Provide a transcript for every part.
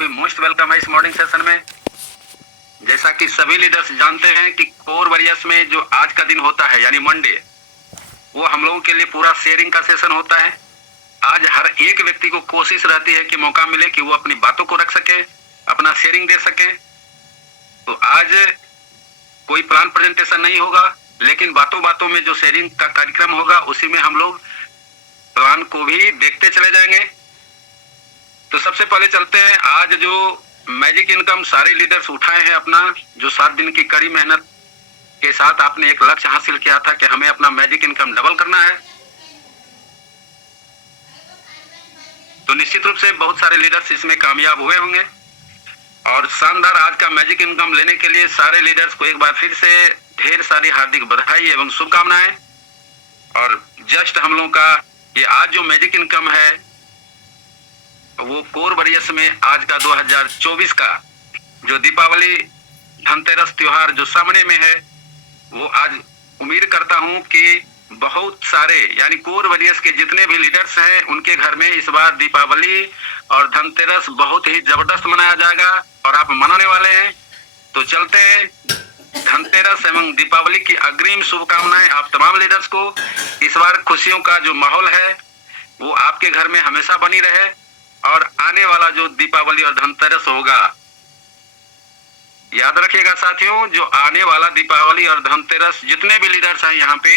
भी most welcome है इस मॉर्निंग सेशन में। जैसा कि सभी लीडर्स जानते हैं कि कोर वॉरियर्स में जो आज का दिन होता है यानी मंडे, वो हम लोगों के लिए पूरा शेयरिंग का सेशन होता है। आज हर एक व्यक्ति को कोशिश रहती है कि मौका मिले कि वो अपनी बातों को रख सके, अपना शेयरिंग दे सके। तो आज कोई प्लान प्रेजेंटेशन नहीं होगा, लेकिन बातों बातों में जो शेयरिंग का कार्यक्रम होगा उसी में हम लोग प्लान को भी देखते चले जाएंगे। तो सबसे पहले चलते हैं, आज जो मैजिक इनकम सारे लीडर्स उठाए हैं अपना, जो 7 दिन की कड़ी मेहनत के साथ आपने एक लक्ष्य हासिल किया था कि हमें अपना मैजिक इनकम डबल करना है। तो निश्चित रूप से बहुत सारे लीडर्स इसमें कामयाब हुए होंगे और शानदार आज का मैजिक इनकम लेने के लिए सारे लीडर्स को एक बार फिर से ढेर सारी हार्दिक बधाई एवं शुभकामनाएं। और जस्ट हम लोगों का ये आज जो मैजिक इनकम है वो कोर वॉरियर्स में आज का 2024 का जो दीपावली धनतेरस त्योहार जो सामने में है, वो आज उम्मीद करता हूं कि बहुत सारे यानी कोर वॉरियर्स के जितने भी लीडर्स हैं उनके घर में इस बार दीपावली और धनतेरस बहुत ही जबरदस्त मनाया जाएगा और आप मनाने वाले हैं। तो चलते हैं, धनतेरस एवं दीपावली की अग्रिम शुभकामनाएं आप तमाम लीडर्स को। इस बार खुशियों का जो माहौल है वो आपके घर में हमेशा बनी रहे और आने वाला जो दीपावली और धनतेरस होगा, याद रखिएगा साथियों, जो आने वाला दीपावली और धनतेरस जितने भी लीडर्स हैं यहाँ पे,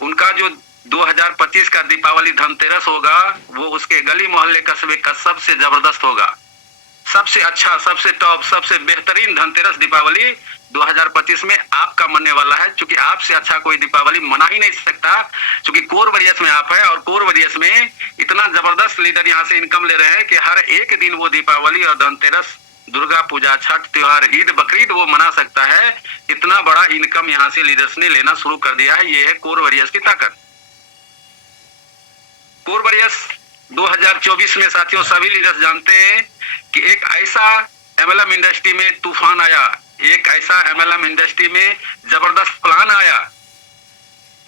उनका जो 2025 का दीपावली धनतेरस होगा वो उसके गली मोहल्ले कस्बे का सबसे जबरदस्त होगा, सबसे अच्छा, सबसे टॉप, सबसे बेहतरीन धनतेरस दीपावली 2025 में आपका मनने वाला है। क्योंकि आपसे अच्छा कोई दीपावली मना ही नहीं सकता, क्योंकि कोर वॉरियर्स में आप है और कोर वॉरियर्स में इतना जबरदस्त लीडर यहाँ से इनकम ले रहे हैं कि हर एक दिन वो दीपावली और धनतेरस, दुर्गा पूजा, छठ त्योहार, ईद, बकरीद वो मना सकता है। इतना बड़ा इनकम यहाँ से लीडर्स ने लेना शुरू कर दिया है। ये है कोर वॉरियर्स की ताकत। कोर वॉरियर्स 2024 में साथियों सभी लीडर्स जानते हैं कि एक ऐसा एमएलएम इंडस्ट्री में तूफान आया, एक ऐसा एमएलएम इंडस्ट्री में जबरदस्त प्लान आया,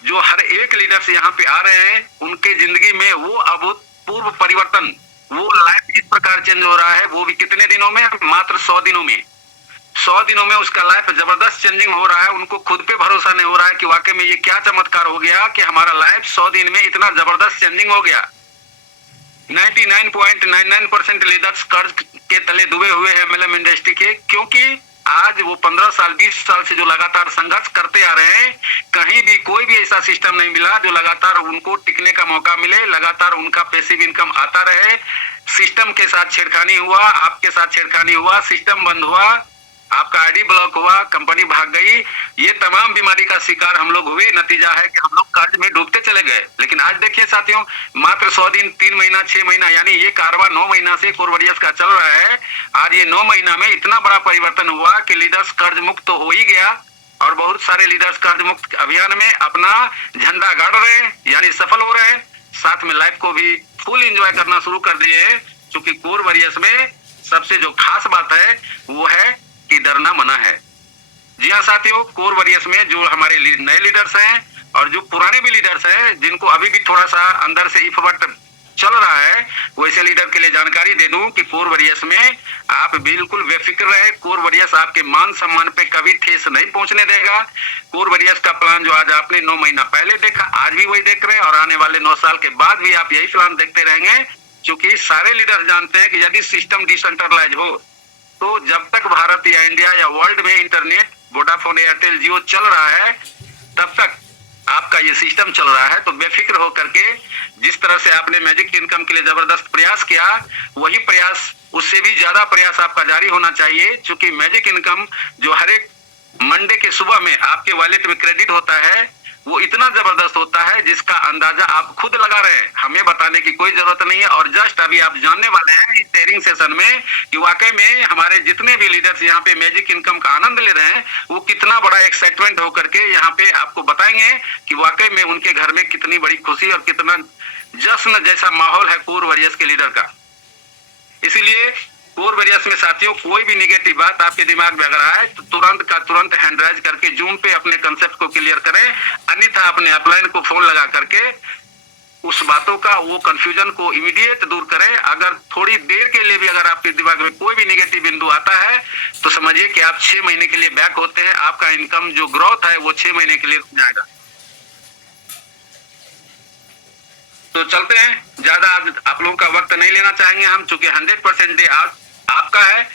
जो हर एक लीडर्स यहाँ पे आ रहे हैं उनके जिंदगी में वो अभूतपूर्व परिवर्तन, वो लाइफ इस प्रकार चेंज हो रहा है, वो भी कितने दिनों में, मात्र 100 दिनों में। 100 दिनों में उसका लाइफ जबरदस्त चेंजिंग हो रहा है। उनको खुद पे भरोसा नहीं हो रहा है कि वाकई में ये क्या चमत्कार हो गया कि हमारा लाइफ 100 दिन में इतना जबरदस्त चेंजिंग हो गया। 99.99% लीडर्स कर्ज के तले डूबे हुए हैं एमएलएम इंडस्ट्री के, क्योंकि आज वो 15 साल 20 साल से जो लगातार संघर्ष करते आ रहे हैं, कहीं भी कोई भी ऐसा सिस्टम नहीं मिला जो लगातार उनको टिकने का मौका मिले, लगातार उनका पैसिव इनकम आता रहे। सिस्टम के साथ छेड़खानी हुआ, आपके साथ छेड़खानी हुआ, सिस्टम बंद हुआ, आपका आईडी ब्लॉक हुआ, कंपनी भाग गई, ये तमाम बीमारी का शिकार हम लोग हुए। नतीजा है कि हम लोग कर्ज में डूबते चले गए। लेकिन आज देखिए साथियों, मात्र 100 दिन, 3 महीना, 6 महीना, यानी ये कारवा 9 महीना से कोर वॉरियर्स का चल रहा है। आज ये 9 महीना में इतना बड़ा परिवर्तन हुआ कि लीडर्स कर्ज मुक्त तो हो ही गया और बहुत सारे लीडर्स कर्ज मुक्त अभियान में अपना झंडा गाड़ रहे हैं, यानी सफल हो रहे हैं। साथ में लाइफ को भी फुल एंजॉय करना शुरू कर दिए हैं। क्योंकि कोर वॉरियर्स में सबसे जो खास बात है वो है कि डरना मना है। जी हाँ साथियों, कोर वॉरियर्स में जो हमारे नए लीडर्स हैं और जो पुराने भी लीडर्स हैं, जिनको अभी भी थोड़ा सा अंदर से इफ बट चल रहा है, वैसे लीडर के लिए जानकारी दे दूं कि कोर वॉरियर्स में आप बिल्कुल बेफिक्र रहे। कोर वॉरियर्स आपके मान सम्मान पे कभी ठेस नहीं पहुंचने देगा। कोर वॉरियर्स का प्लान जो आज आपने 9 महीना पहले देखा, आज भी वही देख रहे हैं और आने वाले 9 साल के बाद भी आप यही प्लान देखते रहेंगे। क्योंकि सारे लीडर जानते हैं कि यदि सिस्टम डिसेंट्रलाइज हो तो जब तक भारत या इंडिया या वर्ल्ड में इंटरनेट, वोडाफोन, एयरटेल, जियो चल रहा है, तब तक आपका ये सिस्टम चल रहा है। तो बेफिक्र होकर के जिस तरह से आपने मैजिक इनकम के लिए जबरदस्त प्रयास किया, वही प्रयास, उससे भी ज्यादा प्रयास आपका जारी होना चाहिए। क्योंकि मैजिक इनकम जो हर एक मंडे के सुबह में आपके वॉलेट में क्रेडिट होता है, वो इतना जबरदस्त होता है जिसका अंदाजा आप खुद लगा रहे हैं, हमें बताने की कोई जरूरत नहीं है। और जस्ट अभी आप जानने वाले हैं इस शेयरिंग सेशन में कि वाकई में हमारे जितने भी लीडर्स यहाँ पे मैजिक इनकम का आनंद ले रहे हैं, वो कितना बड़ा एक्साइटमेंट होकर के यहाँ पे आपको बताएंगे कि वाकई में उनके घर में कितनी बड़ी खुशी और कितना जश्न जैसा माहौल है कोर वॉरियर्स के लीडर का। इसीलिए कोर वॉरियर्स में साथियों कोई भी निगेटिव बात आपके दिमाग में अगर आए तो तुरंत का तुरंत हैंड राइज करके जूम पे अपने कंसेप्ट को क्लियर करें, अन्यथा अपने अपलाइन को फोन लगा करके उस बातों का, वो कंफ्यूजन को इमीडिएट दूर करें। अगर थोड़ी देर के लिए भी अगर आपके दिमाग में कोई भी नेगेटिव बिंदु आता है तो समझिए कि आप 6 महीने के लिए बैक होते हैं। आपका इनकम जो ग्रोथ है वो 6 महीने के लिए रुक जाएगा। तो चलते हैं, ज्यादा आप लोगों का वक्त नहीं लेना चाहेंगे हम, चूंकि 100% डे आज आपका है।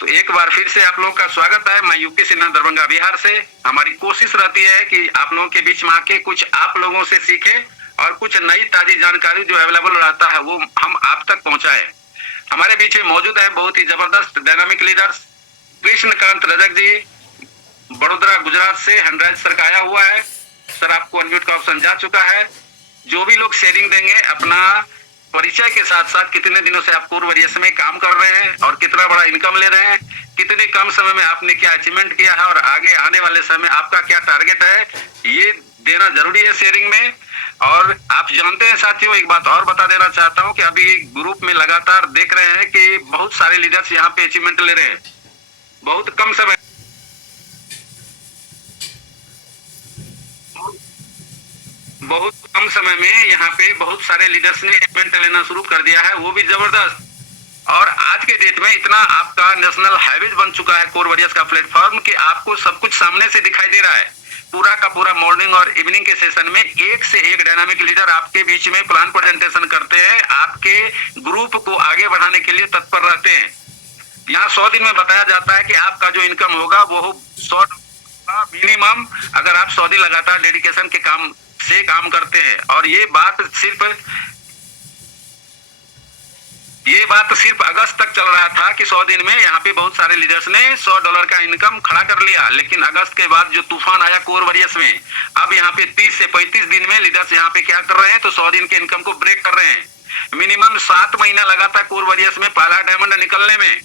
तो एक बार फिर से आप लोगों का स्वागत है। मैं यूपी सिन्हा, दरभंगा, बिहार से। हमारी कोशिश रहती है कि आप लोगों के बीच में आके कुछ आप लोगों से सीखें और कुछ नई ताजी जानकारी जो अवेलेबल रहता है वो हम आप तक पहुंचाए। हमारे बीच में मौजूद है बहुत ही जबरदस्त डायनामिक लीडर्स। कृष्णकांत रजक जी बड़ोदरा गुजरात से 100 सर का आया हुआ है। सर आपको अनम्यूट का ऑप्शन जा चुका है। जो भी लोग शेयरिंग देंगे अपना परिचय के साथ साथ कितने दिनों से आप कोर वॉरियर्स में काम कर रहे हैं और कितना बड़ा इनकम ले रहे हैं, कितने कम समय में आपने क्या अचीवमेंट किया है और आगे आने वाले समय में आपका क्या टारगेट है, ये देना जरूरी है शेयरिंग में। और आप जानते हैं साथियों, एक बात और बता देना चाहता हूं कि अभी ग्रुप में लगातार देख रहे हैं कि बहुत सारे लीडर्स यहाँ पे अचीवमेंट ले रहे हैं बहुत कम समय में। यहाँ पे बहुत सारे लीडर्स ने अचीवमेंट लेना शुरू कर दिया है, वो भी जबरदस्त। और आज के डेट में इतना आपका नेशनल हाईवे बन चुका है कोर वॉरियर्स का प्लेटफॉर्म कि आपको सब कुछ सामने से दिखाई दे रहा है। पूरा का पूरा मॉर्निंग और इवनिंग के सेशन में एक से एक डायनामिक लीडर आपके बीच में प्लान प्रेजेंटेशन करते हैं, आपके ग्रुप को आगे बढ़ाने के लिए तत्पर रहते हैं। यहाँ 100 दिन में बताया जाता है कि आपका जो इनकम होगा वो 100 मिनिमम, अगर आप 100 दिन लगातार डेडिकेशन के काम से काम करते हैं। और ये बात सिर्फ अगस्त तक चल रहा था कि 100 दिन में यहाँ पे बहुत सारे लीडर्स ने $100 का इनकम खड़ा कर लिया। लेकिन अगस्त के बाद जो तूफान आया कोर वॉरियर्स में, अब यहाँ पे 30 से 35 दिन में लीडर्स यहाँ पे क्या कर रहे हैं, तो 100 दिन के इनकम को ब्रेक कर रहे हैं। मिनिमम 7 महीना लगा था कोर वॉरियर्स में पहला डायमंड निकलने में।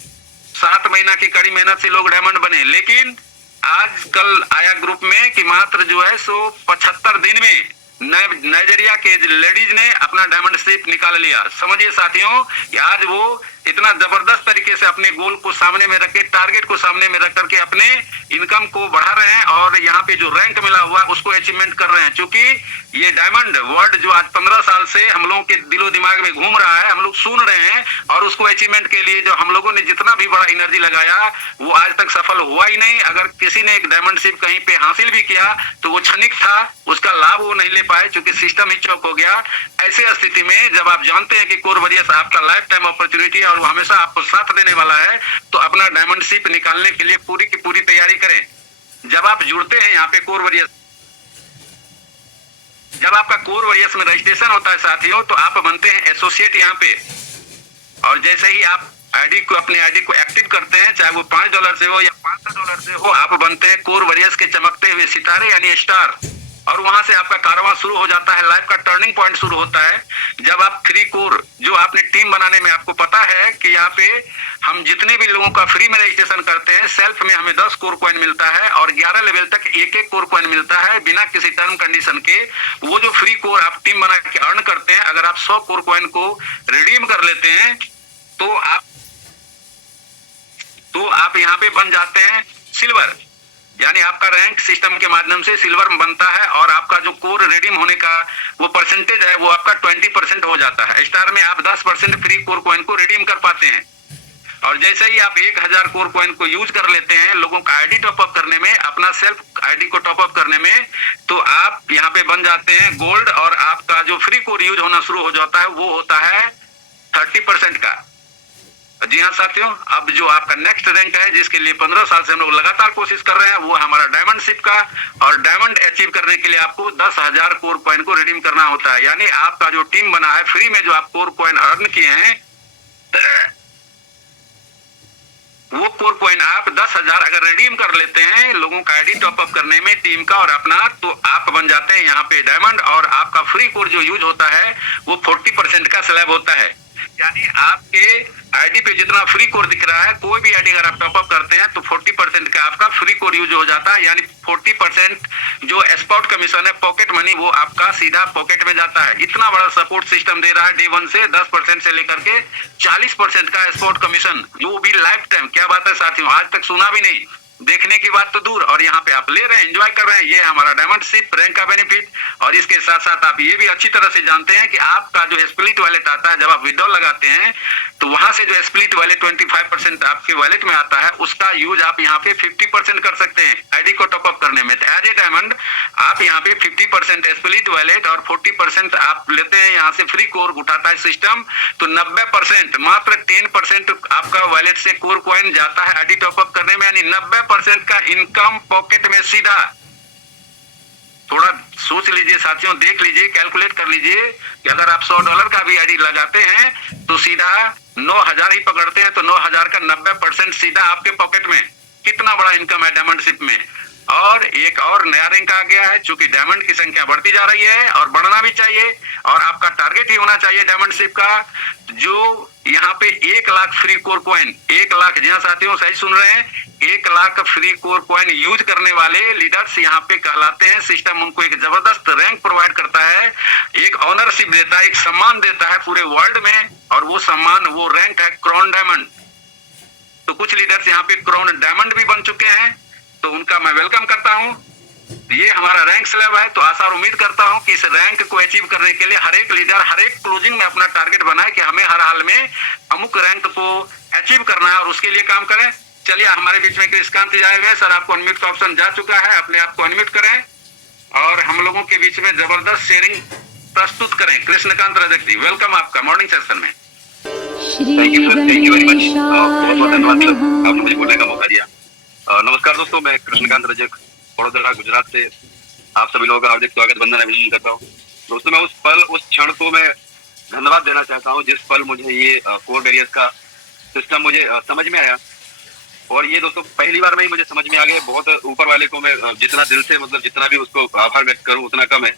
7 महीना की कड़ी मेहनत से लोग डायमंड बने। लेकिन आज कल आया ग्रुप में कि मात्र जो है सो 75 दिन में नाइजीरिया के लेडीज ने अपना डायमंड शिप निकाल लिया। समझिए साथियों कि आज वो इतना जबरदस्त तरीके से अपने गोल को सामने में रख के, टारगेट को सामने में रख करके अपने इनकम को बढ़ा रहे हैं और यहाँ पे जो रैंक मिला हुआ उसको अचीवमेंट कर रहे हैं। क्योंकि ये डायमंड वर्ड जो आज 15 साल से हम लोगों के दिलो दिमाग में घूम रहा है, हम लोग सुन रहे हैं, और उसको अचीवमेंट के लिए जो हम लोगों ने जितना भी बड़ा एनर्जी लगाया वो आज तक सफल हुआ ही नहीं। अगर किसी ने एक डायमंड शिप कहीं पे हासिल भी किया तो वो क्षणिक था, उसका लाभ वो नहीं ले पाए क्योंकि सिस्टम ही चौक हो गया। ऐसे स्थिति में जब आप जानते हैं कि कोर वॉरियर्स आपका लाइफ टाइम अपॉर्चुनिटी है और वो हमेशा आपको साथ देने वाला है, तो अपना डायमंड शिप निकालने के लिए पूरी की पूरी तैयारी करें। जब आप जुड़ते हैं यहाँ पे कोर वॉरियर्स, जब आपका कोर वॉरियर्स में रजिस्ट्रेशन होता है साथियों, तो आप बनते हैं एसोसिएट यहाँ पे। और जैसे ही आप अपने आईडी को एक्टिव करते हैं, चाहे वो $5 से हो या $500 से हो, आप बनते हैं कोर वॉरियर्स के चमकते हुए सितारे यानी स्टार। और वहां से आपका कारवां शुरू हो जाता है, लाइफ का टर्निंग पॉइंट शुरू होता है। जब आप फ्री कोर जो आपने टीम बनाने में, आपको पता है कि यहाँ पे हम जितने भी लोगों का फ्री में रजिस्ट्रेशन करते हैं, सेल्फ में हमें 10 कोर कॉइन मिलता है और 11 लेवल तक एक एक कोर कॉइन मिलता है बिना किसी टर्म कंडीशन के। वो जो फ्री कोर आप टीम बना के अर्न करते हैं, अगर आप 100 कोर कॉइन को रिडीम कर लेते हैं तो आप यहाँ पे बन जाते हैं सिल्वर, यानी आपका रैंक सिस्टम के माध्यम से सिल्वर बनता है और आपका जो कोर रिडीम होने का वो परसेंटेज है वो आपका 20% हो जाता है। स्टार में आप 10% फ्री कोर कॉइन को रिडीम कर पाते हैं। और जैसे ही आप 1000 कोर कॉइन को यूज कर लेते हैं लोगों का आईडी टॉप अप करने में, अपना सेल्फ आईडी को टॉप अप करने में, तो आप यहाँ पे बन जाते हैं गोल्ड और आपका जो फ्री कोर यूज होना शुरू हो जाता है वो होता है 30% का। जी हाँ साथियों, अब जो आपका नेक्स्ट रैंक है जिसके लिए 15 साल से हम लोग लगातार कोशिश कर रहे हैं, वो हमारा डायमंड शिप का। और डायमंड अचीव करने के लिए आपको 10,000 कोर कॉइन को रिडीम करना होता है। यानी आपका जो टीम बना है फ्री में, जो आप कोर कॉइन अर्न किए हैं, वो कोर कॉइन आप 10,000 अगर रिडीम कर लेते हैं लोगों का आईडी टॉप अप करने में टीम का और अपना, तो आप बन जाते हैं यहाँ पे डायमंड। और आपका फ्री कोर जो यूज होता है वो 40% का स्लैब होता है। यानी आपके आईडी पे जितना फ्री कोर दिख रहा है, कोई भी आईडी अगर आप टॉप अप करते हैं तो 40% का आपका फ्री कोर यूज हो जाता है। यानी 40% जो स्पॉट कमीशन है, पॉकेट मनी, वो आपका सीधा पॉकेट में जाता है। इतना बड़ा सपोर्ट सिस्टम दे रहा है डे 1 से 10% से लेकर के 40% का स्पॉट कमीशन, जो भी लाइफ टाइम। क्या बात है साथियों, आज तक सुना भी नहीं देखने की बात तो दूर, और यहाँ पे आप ले रहे हैं, एंजॉय कर रहे हैं, ये हमारा डायमंडशिप रैंक का बेनिफिट। और इसके साथ साथ आप ये भी अच्छी तरह से जानते हैं कि आपका जो स्प्लिट वॉलेट आता है, जब आप विड्रॉल लगाते हैं तो वहां से जो स्प्लिट वॉलेट 25% आपके वॉलेट में आता है, उसका यूज आप यहाँ पे 50% कर सकते हैं आईडी को टॉपअप करने में। एज ए डायमंड आप यहाँ पे 50% स्प्लिट वॉलेट और 40% आप लेते हैं यहाँ से फ्री कोर उठाता है सिस्टम, तो 90%, मात्र 10% आपका वॉलेट से कोर कॉइन जाता है आईडी टॉपअप करने में, यानी 90% का इनकम पॉकेट में सीधा। थोड़ा सोच लीजिए साथियों, देख लीजिए, कैलकुलेट कर लीजिए कि अगर आप $100 का भी आईडी लगाते हैं तो सीधा 9,000 ही पकड़ते हैं, तो 9,000 का 90% सीधा आपके पॉकेट में। कितना बड़ा इनकम है डायमंडशिप में। और एक और नया रैंक आ गया है, चूंकि डायमंड की संख्या बढ़ती जा रही है और बढ़ना भी चाहिए, और आपका टारगेट ही होना चाहिए डायमंडशिप का, जो यहाँ पे 1 lakh free core coin, 1 lakh, जी हाँ साथियों सही सुन रहे हैं, 1 lakh free core coin use करने वाले लीडर्स यहाँ पे कहलाते हैं। सिस्टम उनको एक जबरदस्त रैंक प्रोवाइड करता है, एक ऑनरशिप देता है, एक सम्मान देता है पूरे वर्ल्ड में, और वो सम्मान, वो रैंक है क्राउन डायमंड। तो कुछ लीडर्स यहाँ पे क्राउन डायमंड भी बन चुके हैं, तो उनका मैं वेलकम करता हूँ। ये हमारा रैंक स्लैब है, तो आशा और उम्मीद करता हूं कि इस रैंक को अचीव करने के लिए हर एक लीडर हर एक क्लोजिंग में अपना टारगेट बनाए कि हमें हर हाल में अमुक रैंक को अचीव करना है, और उसके लिए काम करें। चलिए हमारे बीच में कृष्णकांत जी आए हुए। सर आपको अनम्यूट का ऑप्शन जा चुका है, अपने आप को अनम्यूट करें और हम लोगों के बीच में जबरदस्त शेयरिंग प्रस्तुत करें। कृष्णकांत रजक जी, वेलकम आपका मॉर्निंग सेशन में। Thank you sir, thank you very much, बहुत बहुत धन्यवाद सर, आपने मुझे बोलने का मौका दिया। नमस्कार दोस्तों, मैं कृष्णकांत रजक वडोदरा गुजरात से आप सभी लोगों का हार्दिक स्वागत, वंदन, अभिनंदन करता हूँ। दोस्तों मैं उस पल, उस क्षण को मैं धन्यवाद देना चाहता हूँ जिस पल मुझे ये कोर बैरियर्स का सिस्टम मुझे समझ में आया। और ये दोस्तों पहली बार में ही मुझे समझ में आ गया। बहुत ऊपर वाले को मैं जितना दिल से, मतलब जितना भी उसको आभार व्यक्त करूँ उतना कम है।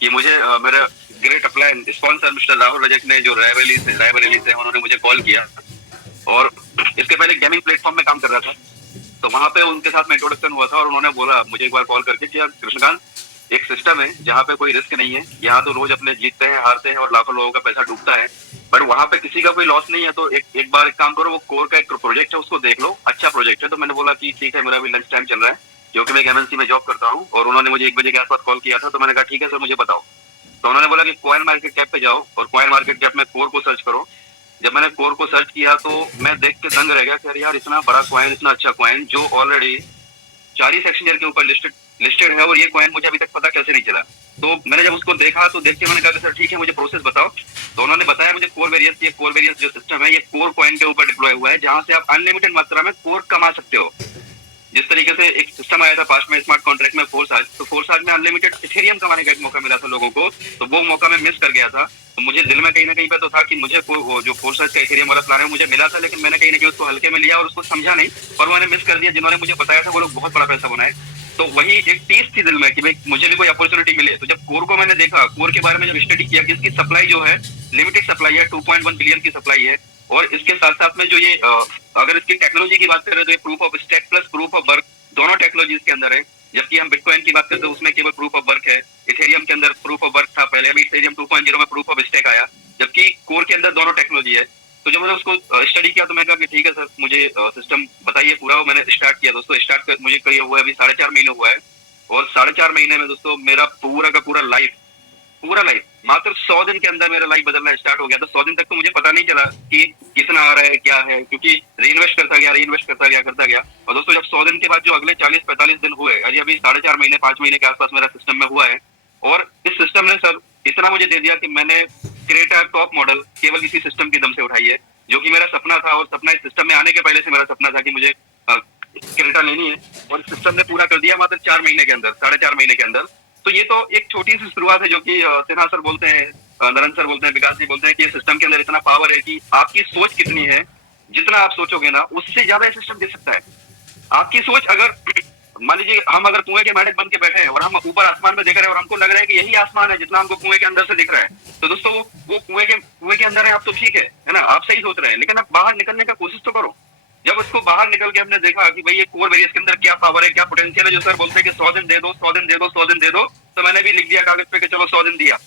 कि मुझे मेरा great upline sponsor mister Rahul Rajak ने, जो रायबरेली से उन्होंने मुझे कॉल किया, और इसके पहले गेमिंग प्लेटफॉर्म में काम कर रहा था, तो वहां पे उनके साथ में इंट्रोडक्शन हुआ था, और उन्होंने बोला मुझे एक बार कॉल करके कि यार कृष्णकांत, एक सिस्टम है जहाँ पे कोई रिस्क नहीं है, यहाँ तो रोज अपने जीतते हैं, हारते हैं और लाखों लोगों का पैसा डूबता है, पर वहाँ पे किसी का कोई लॉस नहीं है। तो एक बार एक काम करो, वो कोर का एक प्रोजेक्ट है उसको देख लो, अच्छा प्रोजेक्ट है। तो मैंने बोला कि ठीक है, मेरा अभी लंच टाइम चल रहा है, क्योंकि मैं एमएनसी में जॉब करता हूँ, और उन्होंने मुझे 1 बजे के आसपास कॉल किया था। तो मैंने कहा ठीक है सर, मुझे बताओ। तो उन्होंने बोला कि कॉइन मार्केट कैप पे जाओ और कॉइन मार्केट कैप में कोर को सर्च करो। जब मैंने कोर को सर्च किया तो मैं देख के दंग रह गया कि यार इतना बड़ा कॉइन, इतना अच्छा कॉइन, जो ऑलरेडी 40 एक्सचेंजर के ऊपर लिस्टेड है, और ये कॉइन मुझे अभी तक पता कैसे नहीं चला। तो मैंने जब उसको देखा तो देख के मैंने कहा सर ठीक है, मुझे प्रोसेस बताओ। तो उन्होंने बताया मुझे कोर वेरियस, ये कोर वेरियस जो सिस्टम है ये कोर कॉइन के ऊपर डिप्लॉय हुआ है, जहां से आप अनलिमिटेड मात्रा में कोर कमा सकते हो। जिस तरीके से एक सिस्टम आया था पास्ट में स्मार्ट कॉन्ट्रैक्ट में फोर्साज, तो फोर्साज में अनलिमिटेड इथेरियम कमाने का एक मौका मिला था लोगों को, तो वो मौका मैं मिस कर गया था। तो मुझे दिल में कहीं ना कहीं पे तो था कि मुझे वो जो फोर्साज का इथेरियम वाला प्लान है मुझे मिला था, लेकिन मैंने कहीं ना कहीं उसको हल्के में लिया और उसको समझा नहीं, और मैंने मिस कर दिया। जिन्होंने मुझे बताया था वो लोग बहुत बड़ा पैसा बनाए। तो वही एक टीस थी दिल में कि भाई मुझे भी कोई अपॉर्चुनिटी मिले। तो जब कोर को मैंने देखा, कोर के बारे में जब स्टडी किया कि इसकी सप्लाई जो है लिमिटेड सप्लाई है, 2.1 बिलियन की सप्लाई है, और इसके साथ साथ में जो ये अगर इसकी टेक्नोलॉजी की बात करें तो ये proof of stake plus proof of work दोनों टेक्नोलॉजी इसके अंदर है। जबकि हम बिटकॉइन की बात करें तो उसमें केवल प्रूफ ऑफ वर्क है, इथेरियम के अंदर प्रूफ ऑफ वर्क था पहले, अभी इथेरियम 2.0 में प्रूफ ऑफ स्टेक आया, जबकि कोर के अंदर दोनों टेक्नोलॉजी है। तो जब मैंने उसको स्टडी किया तो मैंने कहा कि ठीक है सर, मुझे सिस्टम बताइए पूरा। मैंने स्टार्ट किया दोस्तों, मुझे करिए हुआ है अभी 4.5 महीने हुआ है, और 4.5 महीने में दोस्तों मेरा पूरा का पूरा लाइफ मात्र 100 दिन के अंदर मेरा लाइफ बदलना स्टार्ट हो गया था। 100 दिन तक तो मुझे पता नहीं चला कि कितना आ रहा है, क्या है, क्योंकि रीइन्वेस्ट करता गया। और दोस्तों जब 100 दिन के बाद जो अगले 40-45 दिन हुए, अभी 4.5 महीने 5 महीने के आसपास मेरा सिस्टम में हुआ है, और इस सिस्टम ने सर इतना मुझे दे दिया कि मैंने क्रेटा टॉप मॉडल केवल इसी सिस्टम के दम से उठाई है, जो कि मेरा सपना था, और सपना इस सिस्टम में आने के पहले से मेरा सपना था कि मुझे क्रेटा लेनी है, और सिस्टम ने पूरा कर दिया मात्र 4 महीने के अंदर, 4.5 महीने के अंदर। तो ये तो एक छोटी सी शुरुआत है, जो कि सिन्हा सर बोलते हैं, नरेंद्र सर बोलते हैं, विकास जी बोलते हैं कि सिस्टम के अंदर इतना पावर है कि आपकी सोच कितनी है, जितना आप सोचोगे ना उससे ज्यादा सिस्टम दे सकता है। आपकी सोच अगर मान लीजिए हम अगर कुएं के मेढक बन के बैठे हैं और हम ऊपर आसमान में देख रहे हैं और हमको लग रहा है कि यही आसमान है जितना हमको कुएं के अंदर से दिख रहा है, तो दोस्तों वो कुएं के अंदर है, आप तो ठीक है ना, आप सही सोच रहे हैं, लेकिन आप बाहर निकलने का कोशिश तो करो। जब उसको बाहर निकल के हमने देखा कि भाई ये कोर वेरियस के अंदर क्या पावर है, क्या पोटेंशियल है, जो सर बोलते हैं कि 100 दिन दे दो, 100 दिन दे दो, 100 दिन दे दो, तो मैंने भी लिख दिया कागज पे कि चलो 100 दिन दिया।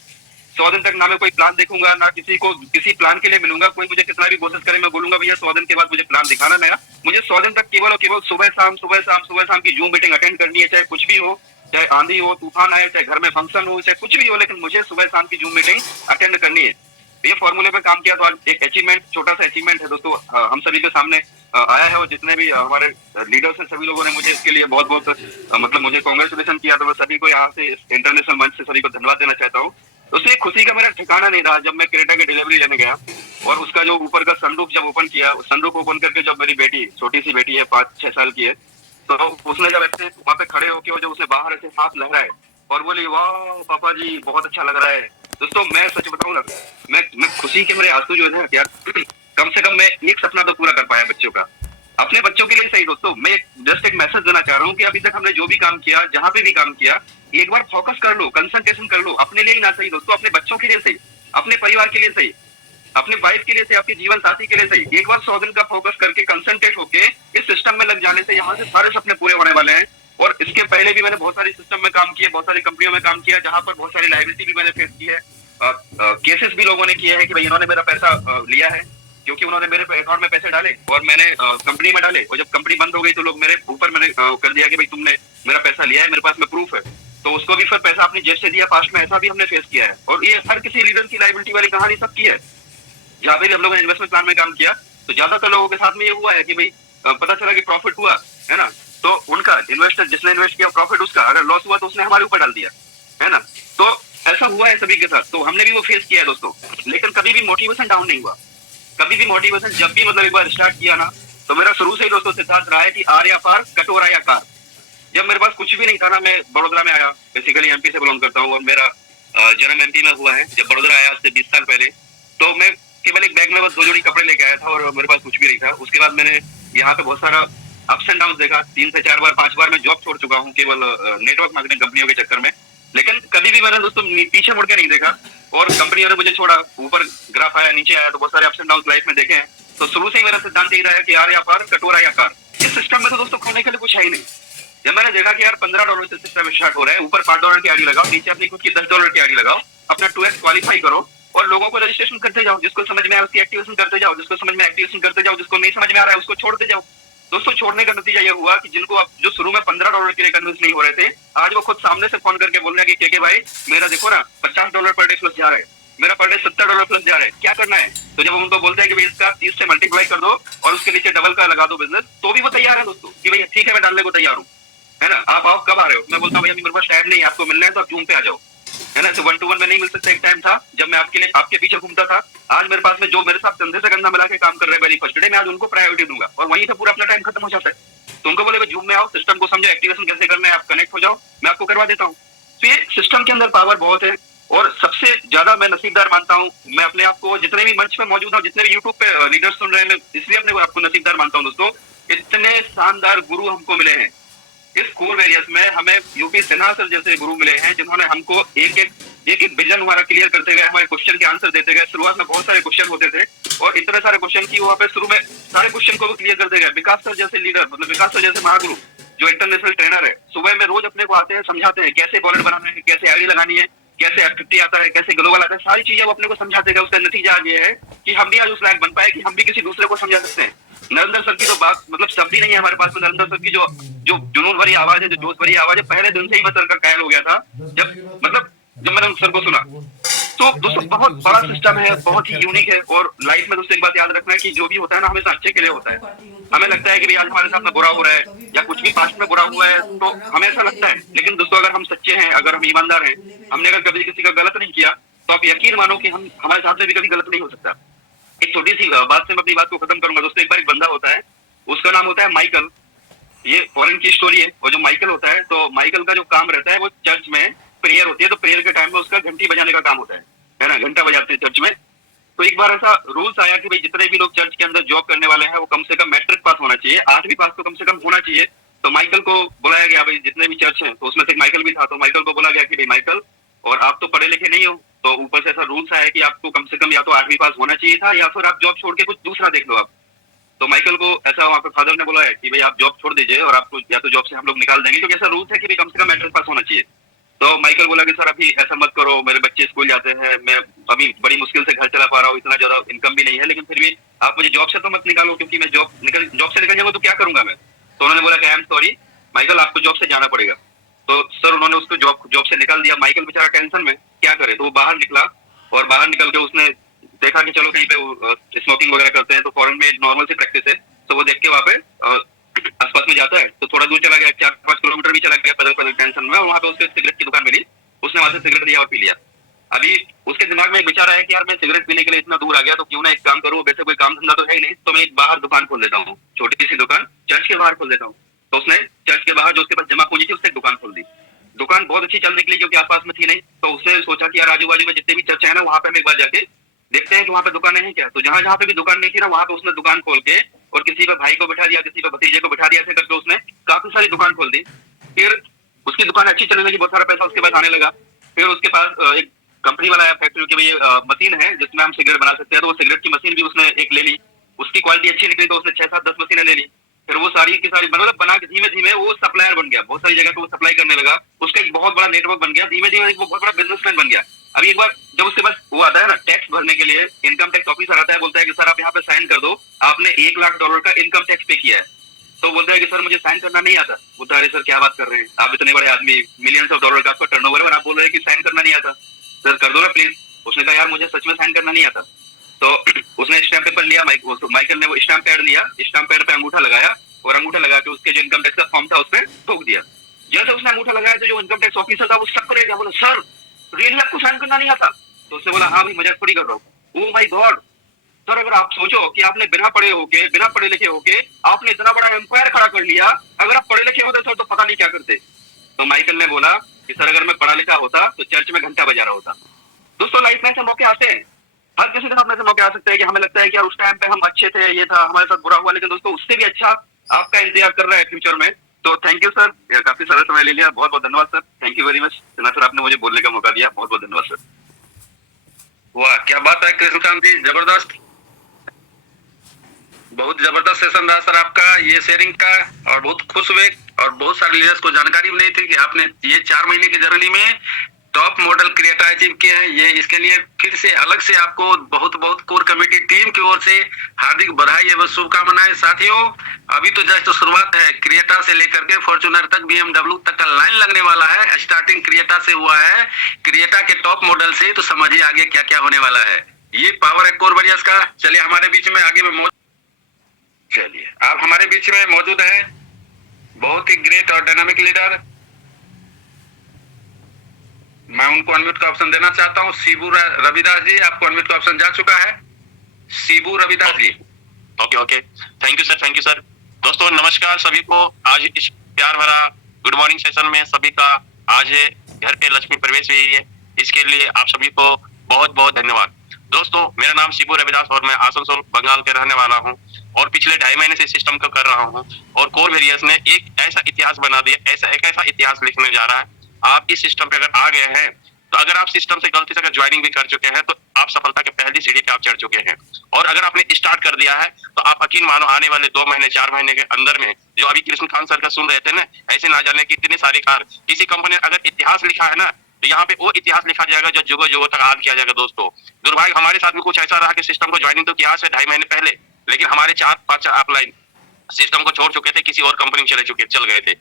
100 दिन तक ना मैं कोई प्लान देखूंगा, ना किसी को किसी प्लान के लिए मिलूंगा। कोई मुझे कितना भी कोशिश करे, मैं बोलूंगा भैया 100 दिन के बाद मुझे प्लान दिखाना नया। मुझे 100 दिन तक केवल और केवल सुबह शाम की जूम मीटिंग अटेंड करनी है, चाहे कुछ भी हो, चाहे आंधी हो, तूफान आए, चाहे घर में फंक्शन हो, चाहे कुछ भी हो, लेकिन मुझे सुबह शाम की जूम मीटिंग अटेंड करनी है। ये फॉर्मूले पे काम किया तो आज एक अचीवमेंट, छोटा सा अचीवमेंट है दोस्तों, हम सभी के सामने आया है। और जितने भी हमारे लीडर्स हैं, सभी लोगों ने मुझे इसके लिए बहुत बहुत मतलब मुझे कांग्रेचुलेशन किया। तो मैं सभी को यहाँ से इंटरनेशनल मंच से सभी को धन्यवाद देना चाहता हूँ। उससे खुशी का मेरा ठिकाना नहीं रहा जब मैं क्रेटा की डिलीवरी लेने गया और उसका जो ऊपर का सनरूफ जब ओपन किया, सनरूफ ओपन करके जब मेरी बेटी, छोटी सी बेटी है, 5-6 साल की है, तो उसने जब ऐसे वहाँ पे खड़े होके जब उसे बाहर ऐसे हाथ लहराए और बोली वाह पापा जी बहुत अच्छा लग रहा है। दोस्तों मैं सच बताऊं ना, मैं खुशी के मेरे आंसू जो है यार, कम से कम मैं एक सपना तो पूरा कर पाया बच्चों का, अपने बच्चों के लिए सही। दोस्तों मैं जस्ट एक मैसेज देना चाह रहा हूँ कि अभी तक हमने जो भी काम किया, जहां पे भी काम किया, एक बार फोकस कर लो, कंसंट्रेशन कर लो, अपने लिए ही ना सही दोस्तों, अपने बच्चों के लिए सही, अपने परिवार के लिए सही, अपने वाइफ के लिए सही, आपके जीवन साथी के लिए सही। एक बार 100 दिन का फोकस करके कंसंट्रेट होके इस सिस्टम में लग जाने से यहाँ से सारे सपने पूरे होने वाले हैं। और इसके पहले भी मैंने बहुत सारे सिस्टम में काम किए, बहुत सारी कंपनियों में काम किया, जहां पर बहुत सारी लायबिलिटी भी मैंने फेस की है। केसेस भी लोगों ने किए हैं कि भाई इन्होंने मेरा पैसा लिया है क्योंकि उन्होंने मेरे अकाउंट में पैसे डाले और मैंने कंपनी में डाले, और जब कंपनी बंद हो गई तो लोग मेरे ऊपर मैंने कर दिया कि भाई तुमने मेरा पैसा लिया है, मेरे पास में प्रूफ है, तो उसको भी फिर पैसा अपनी जेब से दिया पास्ट में। ऐसा भी हमने फेस किया है और ये हर किसी लीडर की लायबिलिटी वाली कहानी सब की है। जहाँ पे भी हम लोगों ने इन्वेस्टमेंट प्लान में काम किया तो ज्यादातर लोगों के साथ में ये हुआ है कि भाई पता चला कि प्रॉफिट हुआ है ना, तो उनका इन्वेस्टर जिसने इन्वेस्ट किया प्रॉफिट उसका, अगर लॉस हुआ तो उसने हमारे ऊपर डाल दिया है ना। तो ऐसा हुआ है सभी के साथ, तो हमने भी वो फेस किया है दोस्तों। लेकिन कभी भी मोटिवेशन डाउन नहीं हुआ, कभी भी मोटिवेशन जब भी मतलब एक बार स्टार्ट किया ना, तो मेरा शुरू से ही दोस्तों सिद्धांत रहा है कि आर या पार, कटोरा या कार। जब मेरे पास कुछ भी नहीं था ना, मैं बड़ोदरा में आया, बेसिकली एमपी से बिलोंग करता हूँ और मेरा जन्म एमपी में हुआ है। जब बड़ोदरा आया आज से 20 साल पहले, तो मैं केवल एक बैग में बस 2 जोड़ी कपड़े लेके आया था और मेरे पास कुछ भी नहीं था। उसके बाद मैंने यहाँ पे बहुत सारा अप्स एंड डाउन देखा, 3 से 4 बार 5 बार मैं जॉब छोड़ चुका हूँ केवल नेटवर्क मार्केटिंग कंपनियों के चक्कर में। लेकिन कभी भी मैंने दोस्तों पीछे मुड़ के नहीं देखा और कंपनियों ने मुझे छोड़ा, ऊपर ग्राफ आया, नीचे आया, तो बहुत सारे अप्स एंड डाउन लाइफ में देखे हैं। तो शुरू से ही मेरा सिद्धांत यही रहा है कि यार या पार, कटोरा या कार। इस सिस्टम में तो दोस्तों खोने के लिए कुछ है ही नहीं। जब मैंने देखा कि यार $15 से सिस्टम स्टार्ट हो रहा है, ऊपर $5 की आईडी लगाओ, नीचे अपनी खुद की $10 की आईडी लगाओ, अपना 2x क्वालिफाई करो और लोगों को रजिस्ट्रेशन करते जाओ, जिसको समझ में आया उसकी एक्टिवेशन करते जाओ, जिसको समझ में एक्टिवेशन करते जाओ, जिसको नहीं समझ में आ रहा है उसको छोड़ते जाओ। दोस्तों छोड़ने का नतीजा ये हुआ कि जिनको अब जो शुरू में $15 के लिए कन्विंस नहीं हो रहे थे, आज वो खुद सामने से फोन करके बोल रहे हैं कि के भाई मेरा देखो ना $50 पर डे प्लस जा रहा है, मेरा पर डे $70 प्लस जा रहा है, क्या करना है। तो जब हम उनको बोलते हैं कि भाई इसका 30 से मल्टीप्लाई कर दो और उसके नीचे डबल का लगा दो बिजनेस, तो भी वो तैयार है दोस्तों कि भाई ठीक है मैं डालने को तैयार हूँ, है ना। आप आओ, कब आ रहे हो। मैं बोलता हूँ भैया मेरे पास टाइम नहीं, आपको मिलना है तो आप जूम पे आ जाओ, है ना। तो 1-to-1 में नहीं मिल सकता। एक टाइम था जब मैं आपके लिए आपके पीछे घूमता था, आज मेरे पास में जो मेरे साथ कंधे से कंधा मिला के काम कर रहे हैं वेरी फर्स्ट डे, मैं आज उनको प्रायोरिटी दूंगा और वहीं से पूरा अपना टाइम खत्म हो जाता है। तो उनको बोले जूम में आओ, सिस्टम को समझो, एक्टिवेशन कैसे करना है, आप कनेक्ट हो जाओ, मैं आपको करवा देता हूँ। तो ये सिस्टम के अंदर पावर बहुत है और सबसे ज्यादा मैं नसीबदार मानता हूँ, मैं अपने आप को जितने भी मंच पे मौजूद हूँ, जितने भी यूट्यूब पे लीडर्स सुन रहे हैं, मैं इसलिए अपने आपको नसीबदार मानता हूँ दोस्तों। इतने शानदार गुरु हमको मिले हैं इस कोर वेरियस में। हमें यूपी सिन्हा सर जैसे गुरु मिले हैं जिन्होंने हमको एक एक विजन हमारा क्लियर करते गए, हमारे क्वेश्चन के आंसर देते गए। शुरुआत में बहुत सारे क्वेश्चन होते थे और इतने सारे क्वेश्चन की वहाँ पे शुरू में सारे क्वेश्चन को भी क्लियर करते गए। विकास सर जैसे लीडर, मतलब विकास सर जैसे महागुरु जो इंटरनेशनल ट्रेनर है, सुबह में रोज अपने को आते हैं, समझाते हैं कैसे वॉलेट बनाना है, कैसे आईडी लगानी है, कैसे एक्टिविटी आता है, कैसे ग्लोबल आता है, सारी चीजें वो अपने को समझाते गए। उसका नतीजा आज ये है कि हम भी आज उस लायक बन पाए कि हम भी किसी दूसरे को समझा सकते हैं। नरेंद्र सर की तो बात मतलब शब्द ही नहीं है हमारे पास में। नरेंद्र सर की जो जो जुनून भरी आवाज है, जो जोश भरी आवाज है, पहले दिन से ही मैं सर का कायल हो गया था जब मैंने सर को सुना। तो दोस्तों बहुत बड़ा सिस्टम है, बहुत ही यूनिक है। और लाइफ में दोस्तों एक बात याद रखना है कि जो भी होता है ना हमेशा अच्छे के लिए होता है। हमें लगता है कि भाई आज हमारे साथ में बुरा हो रहा है या कुछ भी पास्ट में बुरा हुआ है तो हमें ऐसा लगता है, लेकिन दोस्तों अगर हम सच्चे हैं, अगर हम ईमानदार हैं, हमने अगर कभी किसी का गलत नहीं किया तो आप यकीन मानो कि हम हमारे साथ में भी कभी गलत नहीं हो सकता। एक छोटी सी बात से मैं अपनी बात को खत्म करूंगा दोस्तों। एक बार एक बंदा होता है, उसका नाम होता है माइकल। ये फॉरेन की स्टोरी है। और जो माइकल होता है, तो माइकल का जो काम रहता है वो चर्च में प्रेयर होती है, तो प्रेयर के टाइम में उसका घंटी बजाने का काम होता है ना, घंटा बजाते हैं चर्च में। तो एक बार ऐसा रूल्स आया कि भाई जितने भी लोग चर्च के अंदर जॉब करने वाले हैं वो कम से कम मैट्रिक पास होना चाहिए, 8वीं पास तो कम से कम होना चाहिए। तो माइकल को बुलाया गया, भाई जितने भी चर्च हैं, तो उसमें से माइकल भी था। तो माइकल को बोला गया कि भाई माइकल, और आप तो पढ़े लिखे नहीं हो, तो ऊपर से ऐसा रूल्स आया कि आपको कम से कम या तो 8वीं पास होना चाहिए था या फिर आप जॉब छोड़ के कुछ दूसरा देख लो आप। तो माइकल को ऐसा वहाँ पे फादर ने बोला है कि भाई आप जॉब छोड़ दीजिए और आपको या तो जॉब से हम लोग निकाल देंगे, क्योंकि ऐसा रूल्स है कि भाई कम से कम मैट्रिक पास होना चाहिए। तो माइकल बोला कि सर अभी ऐसा मत करो, मेरे बच्चे स्कूल जाते हैं, मैं अभी बड़ी मुश्किल से घर चला पा रहा हूँ, इतना ज्यादा इनकम भी नहीं है, लेकिन फिर भी आप मुझे जॉब से तो मत निकालो, क्योंकि मैं जॉब से निकल जाऊंगा तो क्या करूंगा मैं। तो उन्होंने बोला कि आई एम सॉरी माइकल, आपको जॉब से जाना पड़ेगा। तो सर उन्होंने उसको जॉब से निकाल दिया। माइकल बेचारा टेंशन में क्या करे, तो वो बाहर निकला और बाहर निकल के उसने देखा कि चलो कहीं पे स्मोकिंग वगैरह करते हैं, तो फॉरेन में नॉर्मल सी प्रैक्टिस है, तो वो देख के वहाँ पे आसपास में जाता है। तो थोड़ा दूर चला गया, 4-5 किलोमीटर भी चला गया पैदल पैदल टेंशन में, वहाँ पे उसको सिगरेट की दुकान मिली, उसने वहां से सिगरेट लिया और पी लिया। अभी उसके दिमाग में एक विचार आया कि यार मैं सिगरेट पीने के लिए इतना दूर आ गया, तो क्यों ना एक काम करूं, वैसे कोई काम धंधा तो है ही नहीं, तो मैं एक बाहर दुकान खोल देता हूँ, छोटी सी दुकान चर्च के बाहर खोल देता हूँ। तो उसने चर्च के बाहर जो उसके पास जमा पूंजी थी उससे एक दुकान खोल दी। दुकान बहुत अच्छी चल निकली क्योंकि आसपास में थी नहीं, तो उसने सोचा कि यार आजू बाजू में जितने भी चर्च है ना, वहाँ पे हम एक बार जाके देखते हैं कि वहाँ पे दुकानें हैं क्या। तो जहां जहां पे भी दुकान नहीं थी ना, वहाँ पे उसने दुकान खोल के और किसी पे भाई को बैठा दिया, किसी पे भतीजे को बैठा दिया, ऐसे करके उसने काफी सारी दुकान खोल दी। फिर उसकी दुकान अच्छी चलने लगी, बहुत सारा पैसा उसके पास आने लगा। फिर उसके पास एक कंपनी वाला आया फैक्ट्री की, भाई मशीन है जिसमें हम सिगरेट बना सकते हैं, तो वो सिगरेट की मशीन भी उसने एक ले ली। उसकी क्वालिटी अच्छी निकली तो उसने 6-7-10 मशीनें ले ली। फिर वो सारी की सारी मतलब बना के धीमे धीमे वो सप्लायर बन गया, बहुत सारी जगह पे वो सप्लाई करने लगा। उसका एक बहुत बड़ा नेटवर्क बन गया, धीमे धीमे वो बहुत बड़ा बिजनेसमैन बन गया। अभी एक बार जब उसके पास वो आता है ना टैक्स भरने के लिए, इनकम टैक्स ऑफिसर आता है, बोलता है कि सर आप यहाँ पे साइन कर दो, आपने $1 लाख का इनकम टैक्स पे किया है। तो बोलता है कि सर मुझे साइन करना नहीं आता। बोलता है अरे सर क्या बात कर रहे हैं, आप इतने बड़े आदमी, मिलियंस ऑफ डॉलर का आपका टर्नओवर है और आप बोल रहे हैं कि साइन करना नहीं आता, सर कर दो ना प्लीज। उसने कहा यार मुझे सच में साइन करना नहीं आता। तो उसने स्टैम्प पेपर लिया, माइकल ने वो स्टैम्प पैड लिया, स्टैम्प पैड पे अंगूठा लगाया और अंगूठा लगा के उसके जो इनकम टैक्स का फॉर्म था उसमें ठोक दिया। जैसे उसने अंगूठा लगाया तो जो इनकम टैक्स ऑफिसर था वो शक करेगा, बोला सर रियली आपको साइन करना नहीं आता। तो उसने बोला हाँ भाई मजाक थोड़ी कर रहा हूँ। ओ माय गॉड सर, अगर आप सोचो कि आपने बिना पढ़े लिखे होके आपने इतना बड़ा एम्पायर खड़ा कर लिया, अगर आप पढ़े लिखे होते सर तो पता नहीं क्या करते। तो माइकल ने बोला कि सर अगर मैं पढ़ा लिखा होता तो चर्च में घंटा बजा रहा होता। दोस्तों लाइफ में ऐसे मौके आते हैं, हर किसी के साथ में ऐसे मौके आ सकते हैं कि हमें लगता है कि यार उस टाइम पे हम अच्छे थे, ये था हमारे साथ बुरा हुआ, लेकिन दोस्तों उससे भी अच्छा आपका इंतजार कर रहा है फ्यूचर में। तो थैंक यू सर, काफी सारा समय ले लिया, बहुत बहुत धन्यवाद sir, thank you very much sir, आपने मुझे बोलने का मौका दिया, बहुत बहुत धन्यवाद सर। वाह क्या बात है कृष्णकांत जी, जबरदस्त, बहुत जबरदस्त सेशन रहा सर आपका ये शेयरिंग का, और बहुत खुश हुए। और बहुत सारे लीडर्स को जानकारी भी नहीं थी कि आपने ये 4 महीने की जर्नी में टॉप मॉडल क्रिएटर अचीव किए हैं। ये इसके लिए फिर से अलग से आपको बहुत बहुत कोर कमेटी टीम की ओर से हार्दिक बधाई एवं शुभकामनाएं। साथियों अभी तो जस्ट शुरुआत है, क्रिएटा से लेकर के फॉर्च्यूनर तक, BMW तक का लाइन लगने वाला है। स्टार्टिंग क्रिएटा से हुआ है, क्रिएटा के टॉप मॉडल से, तो समझिए आगे क्या क्या होने वाला है। ये पावर है कोर वरियर्स का। चलिए हमारे बीच में आगे में चलिए आप हमारे बीच में मौजूद हैं बहुत ही ग्रेट और डायनामिक लीडर। मैं उनको अनम्यूट का ऑप्शन देना चाहता हूं। शिबू रविदास जी, आपको अनम्यूट का ऑप्शन जा चुका है। Shibu Ravidas ji. Okay thank you sir. दोस्तों नमस्कार सभी को। आज इस प्यार भरा गुड मॉर्निंग सेशन में सभी का आज घर पे लक्ष्मी प्रवेश हुई है, इसके लिए आप सभी को बहुत बहुत धन्यवाद। दोस्तों मेरा नाम शिबू रविदास और मैं आसनसोल बंगाल के रहने वाला हूं और पिछले 2.5 महीने से सिस्टम को कर रहा हूं और कोर वेरियस ने एक ऐसा इतिहास बना दिया, ऐसा इतिहास लिखने जा रहा है। आप इस सिस्टम पे अगर आ गए हैं तो अगर आप सिस्टम से गलती से अगर ज्वाइनिंग भी कर चुके हैं तो आप सफलता के पहली सीढ़ी पे आप चढ़ चुके हैं, और अगर आपने स्टार्ट कर दिया है तो आप यकीन मानो आने वाले 2 महीने 4 महीने के अंदर में जो अभी कृष्णकांत सर का सुन रहे थे ना, ऐसे ना जाने की इतने सारे कार किसी कंपनी ने अगर इतिहास लिखा है ना तो यहाँ पे वो इतिहास लिखा जाएगा जो जुगों जुगों तक याद किया जाएगा। दोस्तों दुर्भाग्य हमारे साथ भी कुछ ऐसा रहा कि सिस्टम को ज्वाइनिंग तो किया है 2.5 महीने पहले, लेकिन हमारे 4-5 अपलाइन सिस्टम को छोड़ चुके थे, किसी और कंपनी में चल गए थे।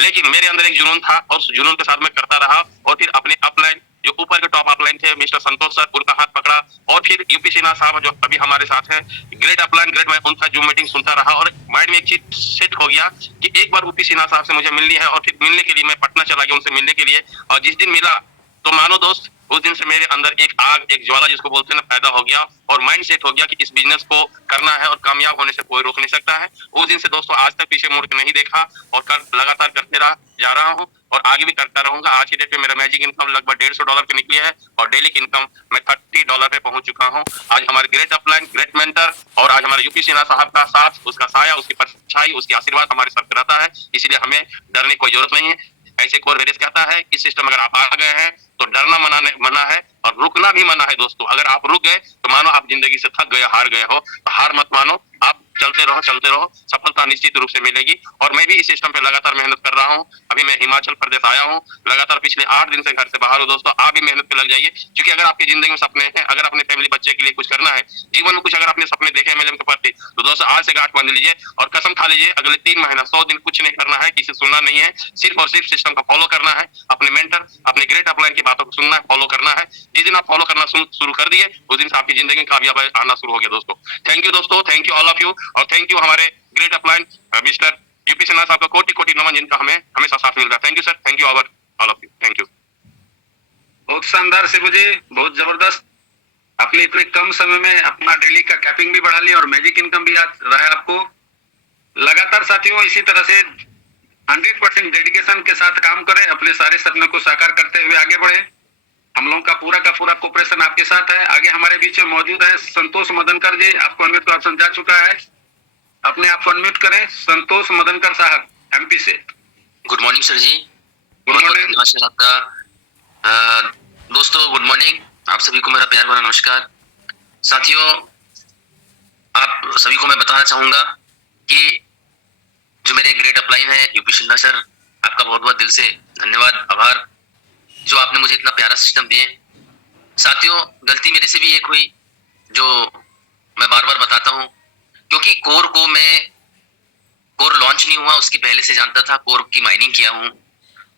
लेकिन मेरे अंदर एक जुनून था और उस जुनून के साथ मैं करता रहा और फिर अपने अपलाइन जो ऊपर के टॉप अपलाइन थे मिस्टर संतोष सर, उनका हाथ पकड़ा और फिर यूपी सिन्हा साहब जो अभी हमारे साथ हैं, ग्रेट अपलाइन ग्रेट, मैं उनका जूम मीटिंग सुनता रहा और माइंड में एक चीज सेट हो गया कि एक बार यूपी सिन्हा साहब से मुझे मिलनी है। और फिर मिलने के लिए मैं पटना चला गया उनसे मिलने के लिए, और जिस दिन मिला तो मानो दोस्त उस दिन से मेरे अंदर एक आग, एक ज्वाला जिसको बोलते हैं ना, पैदा हो गया और माइंड सेट हो गया कि इस बिजनेस को करना है और कामयाब होने से कोई रोक नहीं सकता है। उस दिन से दोस्तों आज तक पीछे मुड़ के नहीं देखा और लगातार करते जा रहा हूँ और आगे भी करता रहूंगा। आज की डेट में मेरा मैजिक इनकम लगभग $150 की निकली है और डेली इनकम मैं $30 पे पहुंच चुका हूँ। आज हमारे ग्रेट अपलाइन ग्रेट मेंटर और आज हमारे यूपी सिन्हा साहब का साथ, उसका साया, उसकी परछाई, उसकी आशीर्वाद हमारे साथ रहता है, इसलिए हमें डरने की कोई जरूरत नहीं है। ऐसे कोर वेरियस कहता है इस सिस्टम अगर आप आ गए हैं तो डरना मना है और रुकना भी मना है। दोस्तों अगर आप रुक गए तो मानो आप जिंदगी से थक गए, हार गए हो, तो हार मत मानो, आप चलते रहो, सफलता निश्चित रूप से मिलेगी। और मैं भी इस सिस्टम पे लगातार मेहनत कर रहा हूँ। अभी मैं हिमाचल प्रदेश आया हूँ, लगातार पिछले 8 दिन से घर से बाहर हूँ। दोस्तों, आप भी मेहनत पे लग जाइए, क्योंकि अगर आपकी जिंदगी में सपने हैं, अगर अपने फैमिली बच्चे के लिए कुछ करना है, जीवन में कुछ अगर आपने सपने देखे एमएलएम के प्रति, तो दोस्तों आज से गांठ बांध लीजिए और कसम खा लीजिए, अगले 3 महीना 100 दिन कुछ नहीं करना है, किसी सुनना नहीं है, सिर्फ और सिर्फ सिस्टम को फॉलो करना है, अपने मेंटर, अपने ग्रेट अपलाइन की बातों को सुनना है, फॉलो करना है। जिस दिन आप फॉलो करना शुरू कर दिए, उस दिन से आपकी जिंदगी में कामयाबी आना शुरू हो गया। दोस्तों, थैंक यू दोस्तों, thank you all of you, और थैंक यू हमारे great upline mister UP Sinha साहब का कोटि नमन, जिनका हमें हमेशा साथ मिल रहा है। Thank you sir, thank you all of you, thank you. बहुत शानदार से मुझे, बहुत जबरदस्त। अपने इतने कम समय में अपना डेली का कैपिंग भी बढ़ा लिया और मैजिक इनकम भी आज रहा है आपको। लगातार साथियों इसी तरह से 100% डेडिकेशन के साथ काम करें, अपने सारे सपनों को साकार करते हुए आगे बढ़े। हम लोगों का पूरा कोऑपरेशन आपके साथ है। आगे हमारे बीच में मौजूद है संतोष मदनकर जी, आपको अनम्यूट का ऑप्शन जा चुका है, अपने आप को अनम्यूट करें। संतोष मदनकर साहब एमपी से। Good morning sir ji. Good morning. धन्यवाद सर आपका। दोस्तों गुड मॉर्निंग, आप सभी को मेरा प्यार भरा नमस्कार। साथियों, आप सभी को मैं बताना चाहूंगा कि जो मेरे ग्रेट अपलाइन है यूपी सिन्हा सर, आपका बहुत बहुत दिल से धन्यवाद, आभार, जो आपने मुझे इतना प्यारा सिस्टम दिए। साथियों, गलती मेरे से भी एक हुई, जो मैं बार बार बताता हूँ, क्योंकि कोर लॉन्च नहीं हुआ उसके पहले से जानता था, कोर की माइनिंग किया हूँ,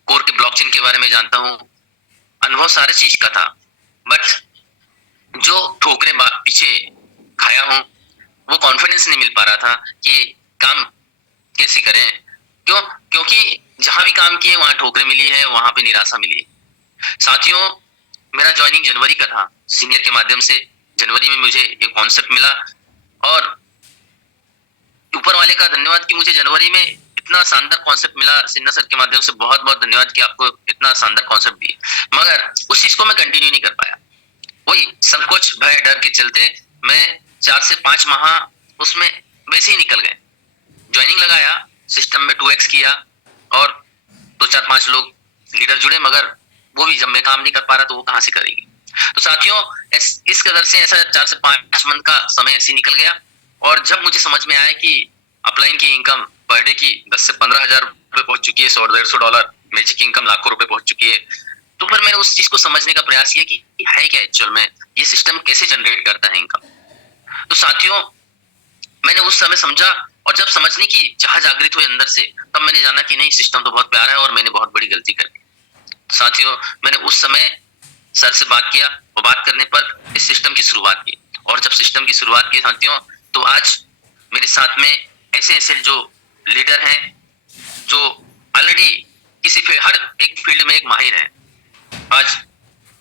कोर के ब्लॉकचेन के बारे में जानता हूँ, अनुभव सारे चीज का था, बट जो ठोकरें पीछे खाया हूँ वो कॉन्फिडेंस नहीं मिल पा रहा था कि काम कैसे करें। क्योंकि जहां भी काम किए वहां ठोकरें मिली है, वहां पे निराशा मिली है। साथियों, मेरा ज्वाइनिंग जनवरी का था, सीनियर के माध्यम से जनवरी में मुझे एक कॉन्सेप्ट मिला, और ऊपर वाले का धन्यवाद कि मुझे जनवरी में इतना शानदार कॉन्सेप्ट मिला। सिन्हा सर के माध्यम से बहुत बहुत धन्यवाद कि आपको इतना शानदार कॉन्सेप्ट दिए, मगर उस चीज को मैं कंटिन्यू नहीं कर पाया। वही संकोच, भय, डर के चलते मैं 4 से 5 माह उसमें वैसे ही निकल गए। ज्वाइनिंग लगाया, सिस्टम में 2x किया, और 2-4-5 लोग लीडर जुड़े, मगर वो भी जब मैं काम नहीं कर पा रहा तो वो कहाँ से करेंगे। तो साथियों, इस कदर से ऐसा 4 से 5 मंथ का समय ऐसे निकल गया, और जब मुझे समझ में आया कि अपलाइन की इनकम पर डे की 10 से 15 हजार रुपए पहुंच चुकी है, $100-150, मैजिक इनकम लाखों रुपए पहुंच चुकी है, तो फिर मैंने उस चीज को समझने का प्रयास किया कि है क्या एक्चुअल में, ये सिस्टम कैसे जनरेट करता है इनकम। तो साथियों, मैंने उस समय समझा, और जब समझने की चाह जागृत हुई अंदर से, तब मैंने जाना कि नहीं, सिस्टम तो बहुत प्यारा है और मैंने बहुत बड़ी गलती कर दी। साथियों, मैंने उस समय सर से बात किया, और बात करने पर इस सिस्टम की शुरुआत की, और जब सिस्टम की शुरुआत की साथियों, तो आज मेरे साथ में ऐसे जो लीडर हैं, जो ऑलरेडी हर एक फील्ड में एक माहिर है, आज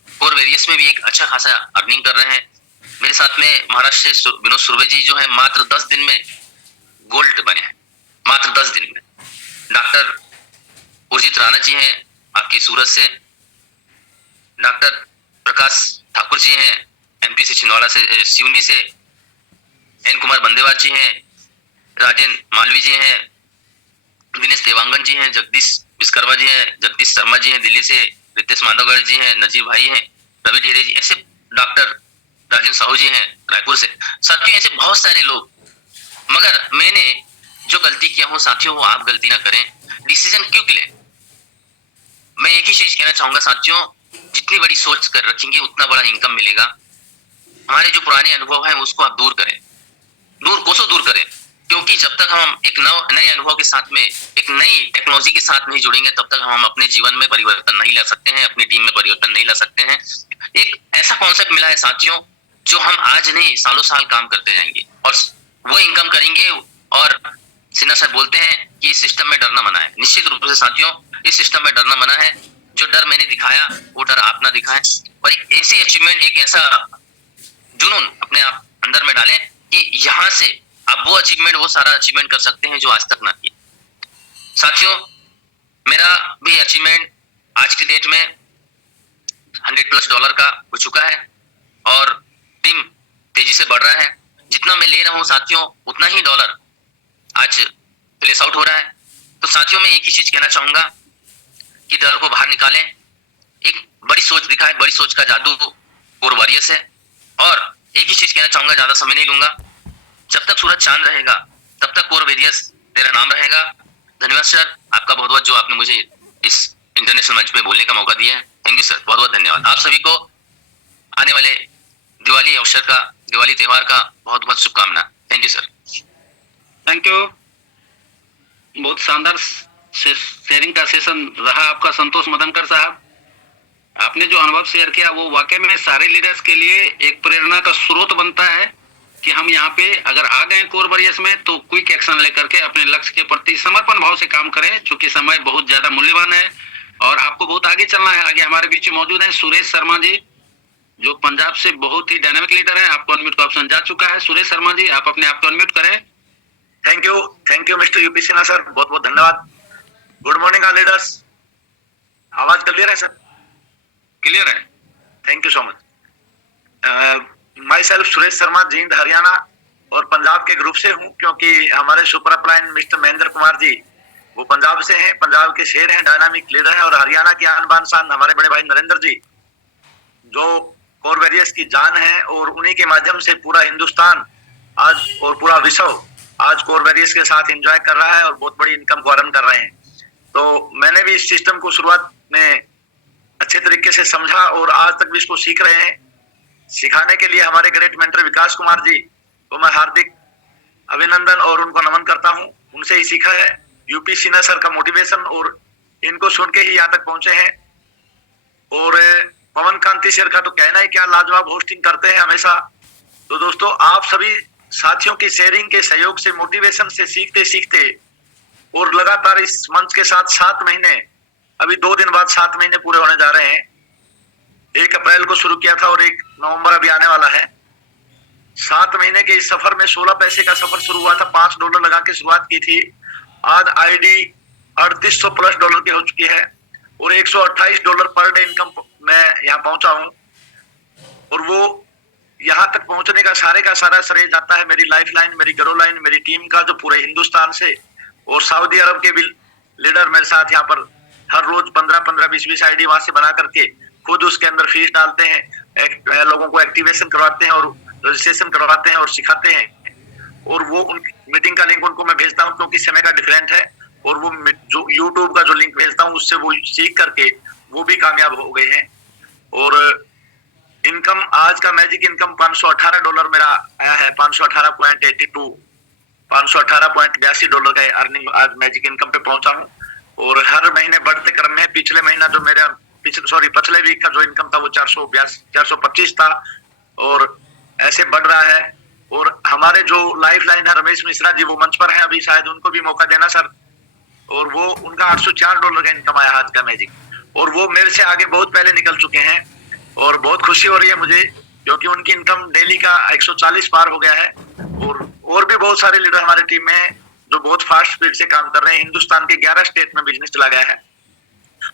कोर वेरियस में भी एक अच्छा खासा अर्निंग कर रहे हैं। मेरे साथ में महाराष्ट्र से विनोद सुर्वे जी जो है, मात्र 10 दिन में गोल्ड बने हैं, मात्र 10 दिन में। डॉक्टर उर्जित राणा जी हैं आपके सूरत से, डॉक्टर प्रकाश ठाकुर जी हैं एमपी से, छिंदवाड़ा से, सिवनी से, एन कुमार बंदेवार जी हैं, राजेंद्र मालवी जी हैं, दिनेश देवांगन जी हैं, जगदीश विश्वकर्मा जी हैं, जगदीश शर्मा जी हैं दिल्ली से, रितेश माधवगढ़ जी हैं, नजीब भाई हैं, रवि ढेरे जी, ऐसे डॉक्टर राजेंद्र साहू जी हैं रायपुर से। साथियों, ऐसे बहुत सारे लोग, मगर मैंने जो गलती किया हूँ साथियों, वो आप गलती ना करें। डिसीजन क्यों ले, मैं एक ही चीज कहना चाहूंगा साथियों, जितनी बड़ी सोच कर रखेंगे उतना बड़ा इनकम मिलेगा। हमारे जो पुराने अनुभव हैं उसको आप दूर करें, कोसों दूर करें, क्योंकि जब तक हम एक नए अनुभव के साथ में, एक नई टेक्नोलॉजी के साथ नहीं जुड़ेंगे, तब तक हम अपने जीवन में परिवर्तन नहीं ला सकते हैं, अपनी टीम में परिवर्तन नहीं ला सकते हैं। एक ऐसा कॉन्सेप्ट मिला है साथियों, जो हम आज नहीं सालों साल काम करते जाएंगे और वो इनकम करेंगे। और सिन्हा सर बोलते हैं कि इस सिस्टम में डरना मना है। निश्चित रूप से साथियों, इस सिस्टम में डरना मना है। जो डर मैंने दिखाया वो डर आप ना दिखाएं, और एक ऐसी अचीवमेंट, एक ऐसा जुनून अपने आप अंदर में डालें कि यहाँ से आप वो अचीवमेंट, वो सारा अचीवमेंट कर सकते हैं जो आज तक ना किए। साथियों, मेरा भी अचीवमेंट आज के डेट में $100+ का हो चुका है, और टीम तेजी से बढ़ रहा है। जितना मैं ले रहा हूँ साथियों, उतना ही डॉलर आज प्लेस आउट हो रहा है। तो साथियों, मैं एक ही चीज कहना चाहूंगा कि डर को बाहर निकालें, एक बड़ी सोच दिखाएं। बड़ी सोच का जादू कोर वॉरियर्स है। और एक ही चीज कहना चाहूंगा, ज्यादा समय नहीं लूंगा, जब तक सूरज चांद रहेगा तब तक कोर वेरियस तेरा नाम रहेगा। धन्यवाद सर आपका बहुत बहुत, जो आपने मुझे इस इंटरनेशनल मंच पे बोलने का मौका दिया है। थैंक यू सर, बहुत बहुत धन्यवाद। आप सभी को आने वाले दिवाली अवसर का, दिवाली त्योहार का बहुत बहुत शुभकामना। Thank you sir. Thank you. बहुत शानदार शेयरिंग का सेशन रहा आपका संतोष मदनकर साहब। आपने जो अनुभव शेयर किया वो वाकई में सारे लीडर्स के लिए एक प्रेरणा का स्रोत बनता है कि हम यहाँ पे अगर आ गए कोर वॉरियर्स में तो क्विक एक्शन लेकर के अपने लक्ष्य के प्रति समर्पण भाव से काम करें, चूंकि समय बहुत ज्यादा मूल्यवान है और आपको बहुत आगे चलना है। आगे हमारे बीच में मौजूद है सुरेश शर्मा जी, जो पंजाब से बहुत ही डायनामिक लीडर है। आपको अनम्यूट का ऑप्शन जा चुका है। सुरेश शर्मा जी, आप अपने आप को अनम्यूट करें। Thank you mister UP Sinha sir, बहुत बहुत धन्यवाद। Good morning all leaders. आवाज क्लियर है सर? क्लियर है। Thank you so much. Myself Suresh Sharma, Jind Haryana और पंजाब के ग्रुप से हूं, क्योंकि हमारे super upline mister Mahendra Kumar ji वो पंजाब से हैं, पंजाब के शेर हैं, डायनामिक लीडर हैं, और हरियाणा की आन बान शान हमारे बड़े भाई नरेंद्र जी जो कोर वॉरियर्स की जान है, और उन्हीं के माध्यम से पूरा हिंदुस्तान आज और पूरा विश्व आज कोर वॉरियर्स के साथ एंजॉय कर रहा है और बहुत बड़ी इनकम को अर्न कर रहे हैं। तो मैंने भी इस सिस्टम को शुरुआत में अच्छे तरीके से समझा और आज तक भी इसको सीख रहे हैं। सिखाने के लिए हमारे ग्रेट मेंटर विकास कुमार जी को मैं हार्दिक अभिनंदन और उनको नमन करता हूं। उनसे ही सीखा है। यूपी सिन्हा सर का मोटिवेशन और इनको सुन के ही यहाँ तक पहुंचे हैं। और पवन कांति सर का तो कहना ही क्या, लाजवाब होस्टिंग करते हैं हमेशा। तो दोस्तों, आप सभी साथियों की शेयरिंग के सहयोग से, मोटिवेशन से सीखते सीखते और लगातार इस मंच के साथ 7 महीने, अभी 2 दिन बाद 7 महीने पूरे होने जा रहे हैं। 1 अप्रैल को शुरू किया था और 1 नवंबर अभी आने वाला है। 7 महीने के इस सफर में 16 पैसे का सफर शुरू हुआ था, $5 लगा के शुरुआत की थी। आज आईडी $3800+ की हो चुकी है और $128 पर डे इनकम मैं यहाँ पहुंचा हूं। और वो यहाँ तक पहुंचने का सारा श्रेय जाता है मेरी लाइफ लाइन, मेरी गरो लाइन, मेरी टीम का, जो पूरे हिंदुस्तान से और सऊदी अरब के भी लीडर मेरे साथ यहाँ पर हर रोज 15-15, 20-20 आईडी वहां से बना करके खुद उसके अंदर फीस डालते हैं, लोगों को एक्टिवेशन करवाते हैं और रजिस्ट्रेशन करवाते हैं और सिखाते हैं। और वो उन मीटिंग का लिंक उनको मैं भेजता हूँ, क्योंकि समय का डिफरेंट है। और वो जो यूट्यूब का जो लिंक भेजता हूँ उससे वो सीख करके वो भी कामयाब हो गए हैं। और इनकम, आज का मैजिक इनकम $518 मेरा आया है। 518.82, $518.82 का अर्निंग आज मैजिक इनकम पे पहुंचा हूँ। और हर महीने बढ़ते क्रम में, पिछले महीना जो मेरा पिछले वीक का जो इनकम था वो 425 था और ऐसे बढ़ रहा है। और हमारे जो लाइफ लाइन है रमेश मिश्रा जी, वो मंच पर है अभी, शायद उनको भी मौका देना सर। और वो उनका $804 का इनकम आया आज का मैजिक, और वो मेरे से आगे बहुत पहले निकल चुके हैं। और बहुत खुशी हो रही है मुझे, क्योंकि उनकी इनकम डेली का 140 पार हो गया है। और भी बहुत सारे लीडर हमारे टीम में हैं जो बहुत फास्ट स्पीड से काम कर रहे हैं। हिंदुस्तान के 11 स्टेट में बिजनेस चला गया है,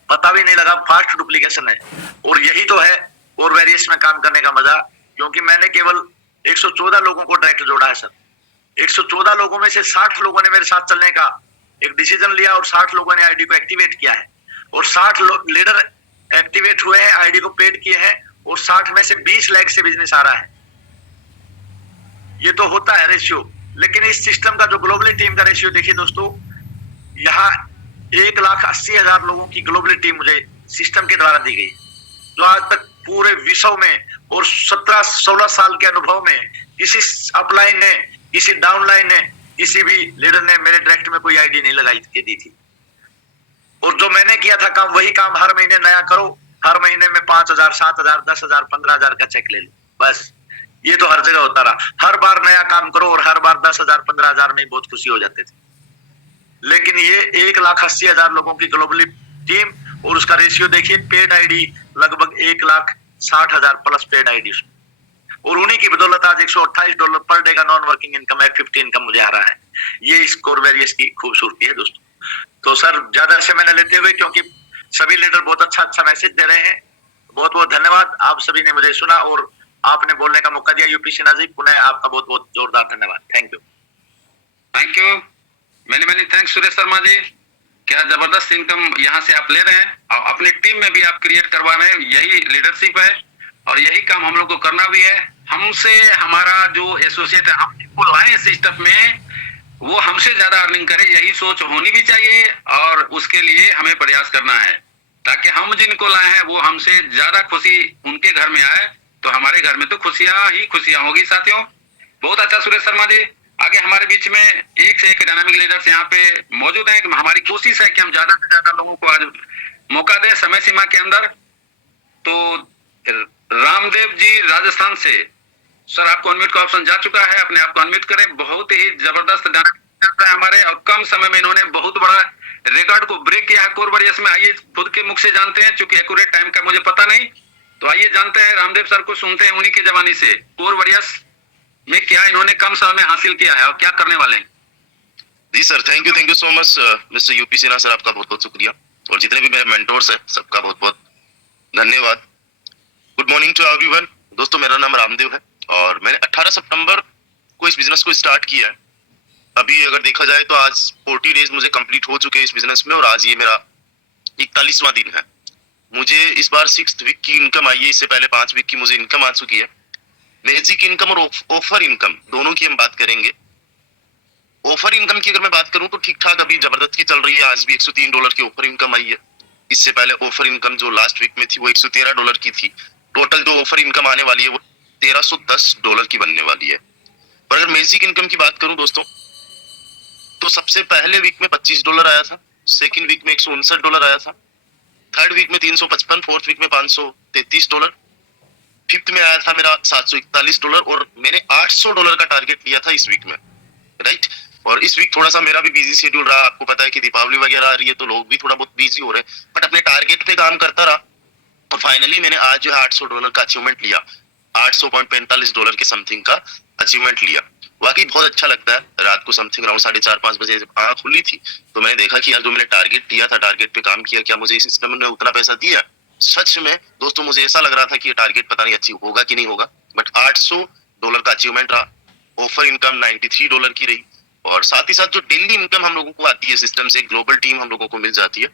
पता भी नहीं लगा, फास्ट डुप्लीकेशन है। और यही तो है कोर वॉरियर्स में काम करने का मजा, क्योंकि मैंने केवल 114 लोगों को डायरेक्ट जोड़ा है सर। 114 लोगों में से 60 लोगों ने मेरे साथ चलने का एक डिसीजन लिया और 60 लोगों ने आईडी को एक्टिवेट किया है। और 60 लीडर एक्टिवेट हुए हैं, आईडी को पेड किए हैं, और 60 में से 20 लाख से बिजनेस आ रहा है। ये तो होता है रेशियो। लेकिन इस सिस्टम का जो ग्लोबली टीम का रेशियो देखिए दोस्तों, यहाँ 1,80,000 लोगों की ग्लोबली टीम मुझे सिस्टम के द्वारा दी गई, जो आज तक पूरे विश्व में और 17-16 साल के अनुभव में किसी अपलाइन ने, किसी डाउनलाइन ने, किसी भी लीडर ने मेरे डायरेक्ट में कोई आईडी नहीं लगाई के दी थी। और जो मैंने किया था काम, वही काम हर महीने नया करो। हर महीने में 5,000, 7,000, 10,000, 15,000 का चेक ले लो, बस। ये तो हर जगह होता रहा। हर बार नया काम करो और हर बार 10,000, 15,000 में बहुत खुशी हो जाते थे। लेकिन ये 1,80,000 लोगों की ग्लोबली टीम, और उसका रेशियो देखिए, पेड आईडी लगभग 1,60,000+ पेड आईडी, और उन्हीं की बदौलत आज $128 पर डे का non working income, F50 income मुझे आ रहा है। ये इस कोर वॉरियर्स की खूबसूरती है दोस्तों। तो सर, ज्यादा समय न लेते हुए, क्योंकि सभी लीडर बहुत अच्छा मैसेज दे रहे हैं, बहुत बहुत धन्यवाद। आप सभी ने मुझे सुना और आपने बोलने का मौका दिया। यूपी सिन्हा जी, पुनः आपका बहुत बहुत जोरदार धन्यवाद। Thank you. Thank you, many thanks Suresh Sharma ji. क्या जबरदस्त इनकम यहाँ से आप ले रहे हैं और अपने टीम में भी आप क्रिएट करवा रहे हैं। यही लीडरशिप है और यही काम हम लोग को करना भी है। हमसे हमारा जो एसोसिएट है, हम लाए सिस्टम में वो हमसे ज्यादा अर्निंग करे, यही सोच होनी भी चाहिए और उसके लिए हमें प्रयास करना है ताकि हम जिनको लाए हैं वो हमसे ज्यादा खुशी उनके घर में आए, तो हमारे घर में तो खुशियां ही खुशियां होगी साथियों। बहुत अच्छा सुरेश शर्मा जी, आगे हमारे बीच में एक से एक डायनामिक लीडर्स यहाँ पे मौजूद हैं। हमारी कोशिश है कि हम ज्यादा से ज्यादा लोगों को आज मौका दें समय सीमा के अंदर। तो रामदेव जी राजस्थान से, सर आपको अनम्यूट का ऑप्शन जा चुका है, अपने आप को अनम्यूट करें। बहुत ही जबरदस्त डायनामिक है हमारे और कम समय में इन्होंने बहुत बड़ा रिकॉर्ड को ब्रेक किया है कोर वॉरियर्स में। आइए खुद के मुख से जानते हैं, चूंकि एक्यूरेट टाइम का मुझे पता नहीं, तो आइए जानते हैं रामदेव सर को, सुनते हैं उन्हीं के जवानी से कोर वॉरियर्स में क्या इन्होंने कम समय में हासिल किया है और क्या करने वाले हैं। जी sir, thank you so much mister UP Sinha sir, आपका बहुत बहुत शुक्रिया और जितने भी मेरे मेंटोर्स हैं सबका बहुत बहुत धन्यवाद। Good morning to everyone. दोस्तों मेरा नाम रामदेव है और मैंने 18 सितंबर को इस बिजनेस को स्टार्ट किया है। अभी अगर देखा जाए तो आज 40 डेज मुझे कंप्लीट हो चुके हैं इस बिजनेस में और आज ये मेरा 41वां दिन है। मुझे इस बार 6th वीक की इनकम आई है, इससे पहले 5 वीक की मुझे इनकम आ चुकी है। बेसिक इनकम और ऑफर इनकम दोनों की हम बात करेंगे। ऑफर इनकम की अगर मैं बात करूं तो ठीक ठाक अभी जबरदस्त की चल रही है। आज भी $103 की ऑफर इनकम आई है। इससे पहले ऑफर इनकम जो लास्ट वीक में थी वो $113 की थी। टोटल जो ऑफर इनकम आने वाली है वो $1310 की बनने वाली है। पर अगर बेसिक इनकम की बात करूं दोस्तों तो सबसे पहले वीक में $25 आया था, सेकंड वीक में $159 आया था, थर्ड वीक में $355, फोर्थ वीक में $533, फिफ्थ में आया था मेरा $741 और मैंने $800 का टारगेट लिया था इस वीक में, राइट। और इस वीक थोड़ा सा मेरा भी बिजी शेड्यूल रहा। आपको पता है कि दीपावली वगैरह आ रही है तो लोग भी थोड़ा बहुत बिजी हो रहे हैं, बट अपने टारगेट पे काम करता रहा और फाइनली मैंने आज जो है $800 का अचीवमेंट लिया, $845 के समथिंग का अचीवमेंट लिया। वाकई बहुत अच्छा लगता है। रात को समथिंग अराउंड 4:30-5 बजे जब आंख खुली थी तो मैंने देखा कि यार जो मैंने टारगेट दिया था, टारगेट पे काम किया, क्या मुझे इस सिस्टम ने उतना पैसा दिया। सच में दोस्तों मुझे ऐसा लग रहा था कि ये टारगेट पता नहीं अचीव होगा कि नहीं होगा, बट $800 का अचीवमेंट रहा। ऑफर इनकम $93 की रही और साथ ही साथ जो डेली इनकम हम लोगों को आती है सिस्टम से, ग्लोबल टीम हम लोगों को मिल जाती है,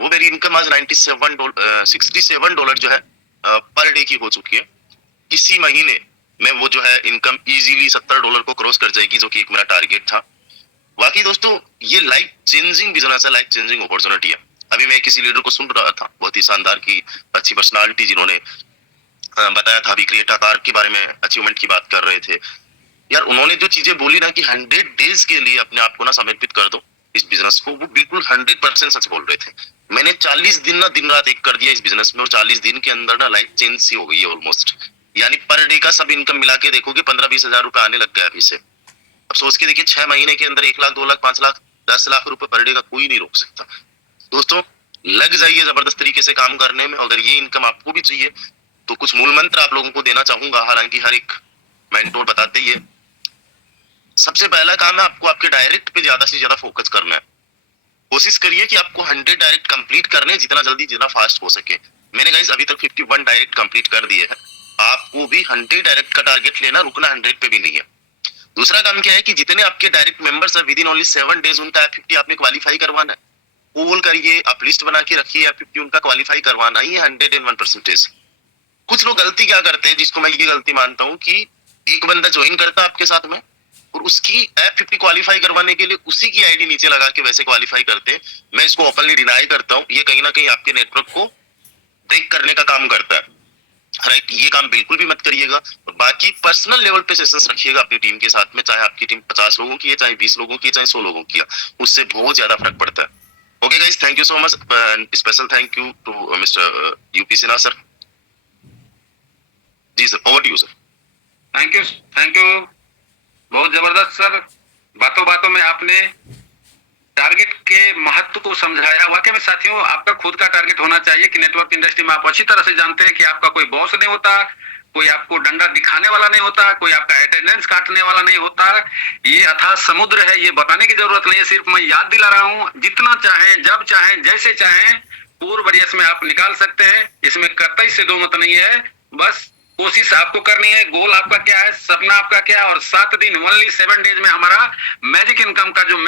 वो मेरी इनकम आज $67 जो है पर डे की हो चुकी है। इसी महीने में वो जो है इनकम इजीली $70 को क्रॉस कर जाएगी, जो कि एक मेरा टारगेट था। वाकई दोस्तों ये लाइफ चेंजिंग बिजनेस है, लाइफ चेंजिंग अपॉर्चुनिटी है। अभी मैं किसी लीडर को सुन रहा था, बहुत ही शानदार की अच्छी पर्सनालिटी, जिन्होंने बताया था, अभी क्रिएटा कार के बारे में अचीवमेंट की बात कर रहे थे। यार उन्होंने जो चीजें बोली ना कि 100 डेज के लिए अपने आप को ना समर्पित कर दो इस बिजनेस को, वो बिल्कुल 100% सच बोल रहे थे। मैंने 40 दिन ना दिन रात एक कर दिया इस बिजनेस में और 40 दिन के अंदर ना लाइफ चेंज सी हो गई है ऑलमोस्ट। यानी पर डे का सब इनकम मिला के देखोगे 15-20 हजार रुपए आने लग गया अभी से। अब सोच के देखिए 6 महीने के अंदर 1 लाख, 2 लाख, 5 लाख, 10 लाख रुपए पर डे का कोई नहीं रोक सकता। दोस्तों लग जाइए जबरदस्त तरीके से काम करने में। अगर ये इनकम आपको भी चाहिए तो कुछ मूल मंत्र आप लोगों को देना चाहूंगा, हालांकि हर एक मेंटोर बताते ही है। सबसे पहला काम है आपको आपके डायरेक्ट पे ज्यादा से ज्यादा फोकस करना है। कोशिश करिए कि आपको 100 डायरेक्ट कंप्लीट करने, जितना जल्दी जितना फास्ट हो सके। मैंने गाइस अभी तक 51 डायरेक्ट कंप्लीट कर दिए हैं। आपको भी 100 डायरेक्ट का टारगेट लेना, रुकना 100 पे भी नहीं है। दूसरा काम क्या है कि जितने आपके डायरेक्ट मेंबर्स है विद इन ओनली 7 डेज उनका F50 आपने क्वालिफाई करवाना है। पोल करिए, आप लिस्ट बना के रखिए, F50 उनका क्वालिफाई करवाना ही है 101%। कुछ लोग गलती क्या करते हैं, जिसको मैं ये गलती मानता हूँ कि एक बंदा ज्वाइन करता है आपके साथ में और उसकी F50 क्वालिफाई करवाने के लिए उसी की आईडी नीचे लगा के वैसे क्वालिफाई करते हैं। मैं इसको ओपनली डिनाई करता हूँ। ये कहीं ना कहीं आपके नेटवर्क को ब्रेक करने का काम करता है, राइट। ये काम बिल्कुल भी मत करिएगा। और बाकी पर्सनल लेवल पे सेशंस रखिएगा अपनी टीम के साथ में, चाहे आपकी टीम 50 लोगों की है, चाहे 20 लोगों की है, चाहे 100 लोगों की है, उससे बहुत ज्यादा फर्क पड़ता है। Okay guys, thank you so much. Special thank you to mister UP Sinha sir. जी sir, over to you sir. Thank you, बहुत जबरदस्त सर। बातों बातों में आपने टारगेट के महत्व को समझाया। वाकई में साथियों आपका खुद का टारगेट होना चाहिए कि नेटवर्क इंडस्ट्री में आप अच्छी तरह से जानते हैं कि आपका कोई बॉस नहीं होता, कोई आपको डंडा दिखाने वाला नहीं होता, कोई आपका अटेंडेंस काटने वाला नहीं होता। ये अथाह समुद्र है, ये बताने की जरूरत नहीं है, सिर्फ मैं याद दिला रहा हूँ। जितना चाहें, जब चाहें, जैसे चाहें कोर वॉरियर्स में आप निकाल सकते हैं। इसमें कतई से दो मत नहीं है। बस कोशिश आपको करनी है। गोल आपका क्या है, सपना आपका क्या है, और 7 दिन ओनली 7 डेज में हमारा मैजिक इनकम का जो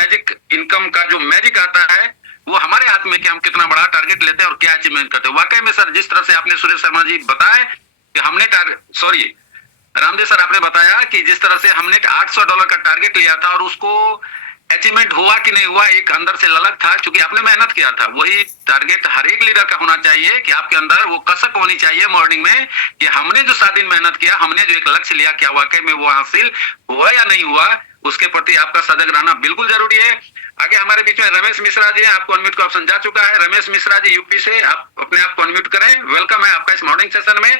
मैजिक आता है वो हमारे हाथ में कि हम कितना बड़ा टारगेट लेते हैं और क्या अचीवमेंट करते हैं। वाकई में सर जिस तरह से आपने सुरेश शर्मा जी बताए कि हमने रामदेव सर आपने बताया कि जिस तरह से हमने $800 का टारगेट लिया था और उसको अचीवमेंट हुआ कि नहीं हुआ एक अंदर से ललक था, क्योंकि आपने मेहनत किया था। वही टारगेट हर एक लीडर का होना चाहिए कि आपके अंदर वो कसक होनी चाहिए मॉर्निंग में कि हमने जो 7 दिन मेहनत किया, हमने जो एक लक्ष्य लिया, क्या वाकई में वो हासिल हुआ या नहीं हुआ, उसके प्रति आपका सजग रहना बिल्कुल जरूरी है। आगे हमारे बीच में रमेश मिश्रा जी हैं, आपको अनम्यूट का ऑप्शन जा चुका है। रमेश मिश्रा जी यूपी से, आप अपने आप को अनम्यूट करें। वेलकम है आपका इस मॉर्निंग सेशन में।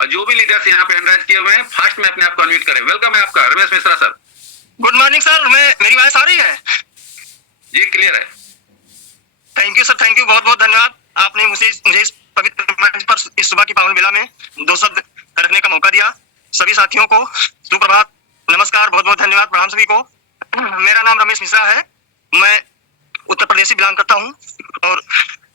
और जो भी लीडर्स यहाँ पे हैंड राइज किए हुए हैं, फास्ट में अपने आप को अनम्यूट करें। वेलकम है आपका Ramesh Mishra sir. Good morning sir, मेरी आवाज आ रही है? जी क्लियर है। Thank you sir, thank you, बहुत बहुत धन्यवाद। आपने मुझे इस पवित्र मंच पर इस सुबह की पावन बेला में 2 शब्द रखने का मौका दिया। सभी साथियों को सुप्रभात, नमस्कार, बहुत बहुत धन्यवाद, प्रणाम सभी को। मेरा नाम रमेश मिश्रा है, मैं उत्तर प्रदेश से बिलोंग करता हूँ और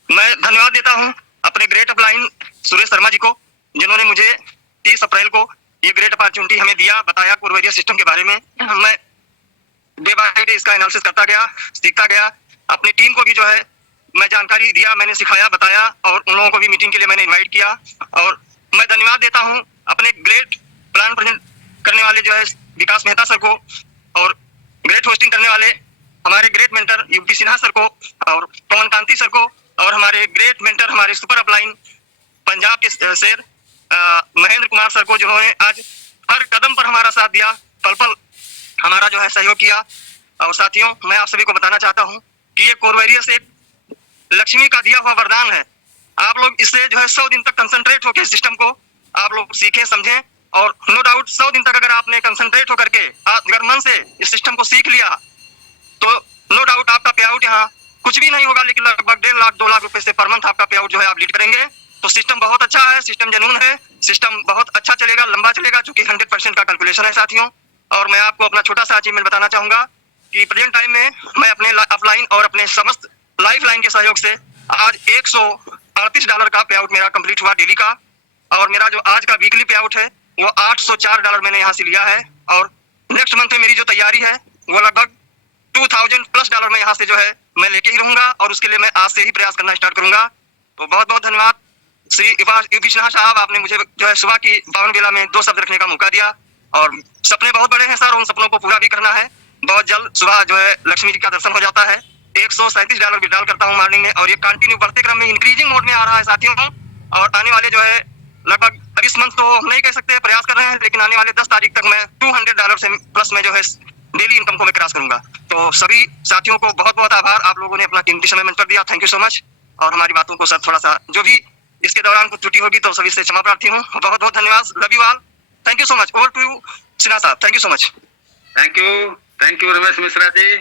मैं धन्यवाद देता हूँ अपने ग्रेट अपलाइन सुरेश शर्मा जी को, जिन्होंने मुझे 30 अप्रैल को ये ग्रेट अपॉर्चुनिटी हमें दिया, बताया कोर वैरियर सिस्टम के बारे में। मैं डे बाय डे इसका एनालिसिस करता गया, सीखता गया। अपनी टीम को भी जो है मैं जानकारी दिया, मैंने सिखाया, बताया और उन लोगों को भी मीटिंग के लिए मैंने इनवाइट किया। और मैं धन्यवाद देता हूं अपने ग्रेट प्लान प्रेजेंट करने वाले जो है विकास मेहता सर को, और ग्रेट होस्टिंग करने वाले हमारे great mentor UP Sinha sir को, और पवन कांति सर को, और हमारे ग्रेट मेंटर हमारे सुपर अपलाइन पंजाब के शेर महेंद्र कुमार सर को, जिन्होंने आज हर कदम पर हमारा साथ दिया, पल पल हमारा जो है सहयोग किया। और साथियों, मैं आप सभी को बताना चाहता हूं कि ये कोर वैरियर्स एक लक्ष्मी का दिया हुआ वरदान है। आप लोग इससे जो है 100 दिन तक कंसंट्रेट होकर सिस्टम को आप लोग सीखें, समझें, और नो डाउट 100 दिन तक अगर आपने कंसंट्रेट होकर के अगर मन से इस सिस्टम को सीख लिया तो नो डाउट आपका पे आउट यहाँ कुछ भी नहीं होगा, लेकिन लगभग 1.5 लाख 2 लाख रुपए से पर मंथ आपका पे आउट जो है आप लीड करेंगे। तो सिस्टम बहुत अच्छा है, सिस्टम जनून है, सिस्टम बहुत अच्छा चलेगा, लंबा चलेगा, चूंकि 100% का कैलकुलेशन है साथियों। और मैं आपको अपना छोटा सा अचीवमेंट बताना चाहूंगा कि प्रेजेंट टाइम में मैं अपने अपलाइन और अपने समस्त लाइफ लाइन के सहयोग से आज $138 का पे आउट मेरा कंप्लीट हुआ डेली का। और मेरा जो आज का वीकली पे आउट है वो $804 मैंने यहाँ से लिया है। और नेक्स्ट मंथ में मेरी जो तैयारी है वो लगभग $2000+ में यहाँ से जो है मैं लेके ही रहूंगा, और उसके लिए मैं आज से ही प्रयास करना स्टार्ट करूंगा। तो बहुत बहुत धन्यवाद श्री यूपी सिन्हा साहब, आपने मुझे जो है सुबह की पावन बेला में 2 शब्द रखने का मौका दिया। और सपने बहुत बड़े हैं सर, उन सपनों को पूरा भी करना है। बहुत जल्द सुबह जो है लक्ष्मी जी का दर्शन हो जाता है। $137 विड्रॉल करता हूँ मॉर्निंग में, और ये कंटिन्यू बढ़ते क्रम में इंक्रीजिंग मोड में आ रहा है साथियों। और आने वाले जो है लगभग अब इस मंथ तो हम नहीं कह सकते, प्रयास कर रहे हैं, लेकिन आने वाले 10 तारीख तक मैं $200 से प्लस में जो है डेली इनकम को मैं क्रॉस करूंगा। तो सभी साथियों को बहुत बहुत आभार, आप लोगों ने अपना कीमती समय मेंटर दिया, थैंक यू सो मच। और हमारी बातों को सर थोड़ा सा जो भी इसके दौरान कुछ त्रुटि होगी तो सभी से क्षमा प्रार्थी हूँ। बहुत बहुत धन्यवाद, love you all, thank you so much. Over to you Sinha साहब, thank you so much. Thank you Ramesh Mishra ji.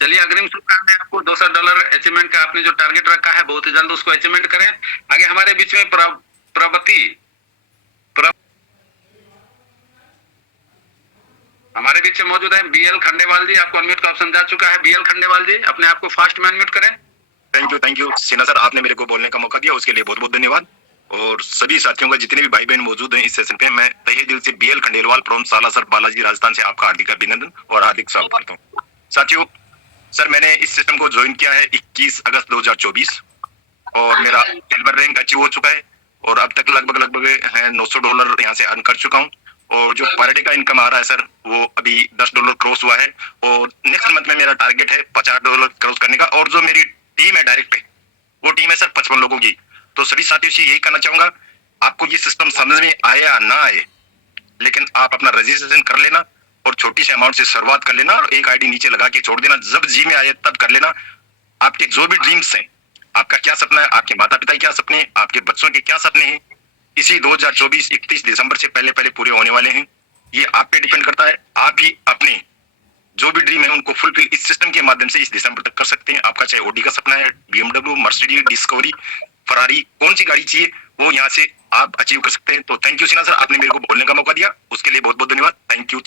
चलिए अग्रिम शुभकामनाएं आपको। $200 अचीवमेंट का आपने जो टारगेट रखा है बहुत ही जल्द उसको अचीवमेंट करें। आगे हमारे बीच में हमारे बीच में मौजूद है BL खंडेवाल जी, आपको अनम्यूट का ऑप्शन जा चुका है। BL खंडेवाल जी, अपने आप को फास्ट में अनम्यूट करें। थैंक यू सिन्हा सर, आपने मेरे को बोलने का मौका दिया, उसके लिए बहुत बहुत धन्यवाद। और सभी साथियों का, जितने भी भाई बहन मौजूद हैं इस सेशन पे, मैं तहे दिल से BL खंडेलवाल फ्रॉम सालासर बालाजी राजस्थान से आपका हार्दिक अभिनंदन और हार्दिक स्वागत करता हूँ। साथियों, सर मैंने इस सिस्टम को ज्वाइन किया है 21 अगस्त 2024 और मेरा सिल्वर रैंक अचीव हो चुका है, और अब तक लगभग $900 यहाँ से अर्न कर चुका हूँ। और जो पर डे का इनकम आ रहा है सर वो अभी $10 क्रॉस हुआ है, और नेक्स्ट मंथ में मेरा टारगेट है $50 क्रॉस करने का। और जो मेरी टीम है डायरेक्ट वो टीम है सर 55 लोगों की। तो सभी साथियों से यही कहना चाहूंगा, आपको ये सिस्टम समझ में आए या ना आए, लेकिन आप अपना रजिस्ट्रेशन कर लेना और छोटी सी अमाउंट से शुरुआत कर लेना, और एक आईडी नीचे लगा के छोड़ देना। जब जी में आए तब कर लेना। आपके जो भी ड्रीम्स हैं, आपका क्या सपना है, आपके माता पिता के क्या सपने हैं, आपके बच्चों के क्या सपने हैं, इसी 2024 31 दिसंबर से पहले पूरे होने वाले हैं। ये आप पे डिपेंड करता है। आप ही अपने जो भी ड्रीम है उनको फुलफिल इस सिस्टम के माध्यम से इस दिसंबर तक कर सकते हैं। आपका चाहे ओडी का सपना है, BMW, मर्सिडीज, डिस्कवरी, फरारी, कौन सी गाड़ी चाहिए वो यहाँ से आप अचीव कर सकते हैं। तो थैंक यू सिन्हा सर, आपने मेरे को बोलने का मौका दिया, उसके लिए बहुत बहुत धन्यवाद। Thank you.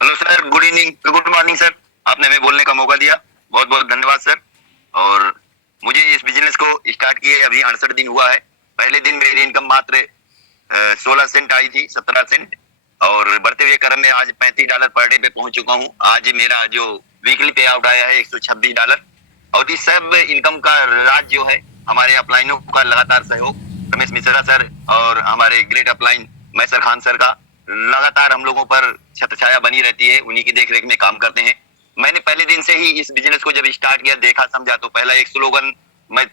Hello sir, good evening, good morning sir, आपने हमें बोलने का मौका दिया, बहुत बहुत धन्यवाद सर। और मुझे इस बिजनेस को स्टार्ट किए अभी 68 दिन हुआ है। पहले दिन मेरी इनकम मात्र 16 सेंट आई थी, 17 सेंट, और बढ़ते हुए क्रम में आज $35 पर डे पे पहुंच चुका हूं। आज मेरा जो वीकली पे आउट आया है $126, और इस सब इनकम का राज जो है हमारे अपलाइनों का लगातार सहयोग, रमेश मिश्रा सर और हमारे ग्रेट अपलाइन मैसर खान सर का, लगातार हम लोगों पर छत्रछाया बनी रहती है, उन्हीं की देखरेख में काम करते हैं। मैंने पहले दिन से ही इस बिजनेस को जब स्टार्ट किया, देखा, समझा, तो पहला एक स्लोगन मैं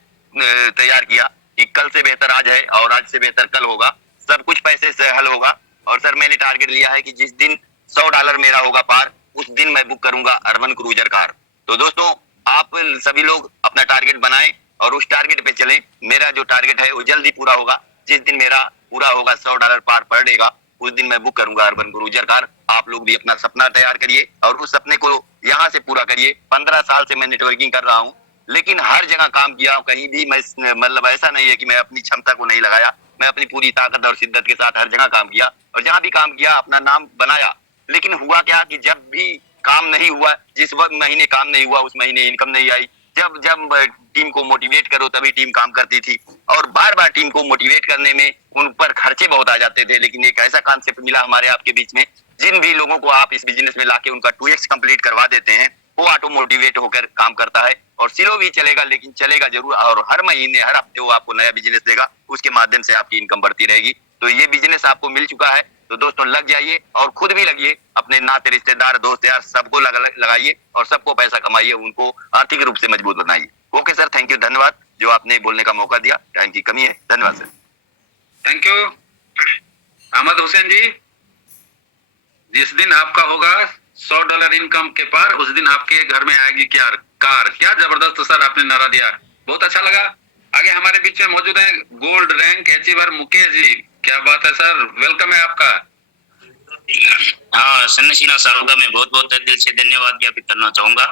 तैयार किया कि कल से बेहतर आज है और आज से बेहतर कल होगा, सब कुछ पैसे से हल होगा। और सर मैंने टारगेट लिया है कि जिस दिन $100 मेरा होगा पार, उस दिन मैं बुक करूंगा अर्बन क्रूजर कार। तो दोस्तों आप सभी लोग अपना टारगेट बनाएं और उस टारगेट पे चलें। मेरा जो टारगेट है वो जल्दी पूरा होगा। जिस दिन मेरा पूरा होगा $100 पार पर डे का, उस दिन मैं बुक करूंगा अर्बन क्रूजर कार। आप लोग भी अपना सपना तैयार करिए और उस सपने को यहाँ से पूरा करिए। 15 साल से मैं नेटवर्किंग कर रहा हूँ, लेकिन हर जगह काम किया, कहीं भी मैं मतलब ऐसा नहीं है कि मैं अपनी क्षमता को नहीं लगाया। मैं अपनी पूरी ताकत और शिद्दत के साथ हर जगह काम किया और जहां भी काम किया अपना नाम बनाया। लेकिन हुआ क्या कि जब भी काम नहीं हुआ, जिस वक्त महीने काम नहीं हुआ उस महीने इनकम नहीं आई। जब जब टीम को मोटिवेट करो तभी टीम काम करती थी और बार बार टीम को मोटिवेट करने में उन पर खर्चे बहुत आ जाते थे। लेकिन एक ऐसा कॉन्सेप्ट मिला हमारे आपके बीच में, जिन भी लोगों को आप इस बिजनेस में लाके उनका 2x कंप्लीट करवा देते हैं, वो ऑटो मोटिवेट होकर काम करता है और स्लो भी चलेगा, लेकिन चलेगा जरूर। और हर महीने हर हफ्ते वो आपको नया बिजनेस देगा, उसके माध्यम से आपकी इनकम बढ़ती रहेगी। तो ये बिजनेस आपको मिल चुका है, तो दोस्तों लग जाइए और खुद भी लगिए, अपने नाते रिश्तेदार दोस्त यार सबको लगाइए और सबको पैसा कमाइए, उनको आर्थिक रूप से मजबूत बनाइए। ओके सर, थैंक यू, धन्यवाद जो आपने बोलने का मौका दिया। टाइम की कमी है, धन्यवाद sir. Thank you Ahmad Hussain ji. जिस दिन आपका होगा $100 इनकम के पार, उस दिन आपके घर में आएगी क्या कार। क्या जबरदस्त सर आपने नारा दिया, बहुत अच्छा लगा। आगे हमारे बीच में मौजूद है gold rank achiever Mukesh ji. क्या बात है सर, वेलकम है आपका। हाँ, सन्नसीना साहब का मैं बहुत बहुत दिल से धन्यवाद ज्ञापित करना चाहूंगा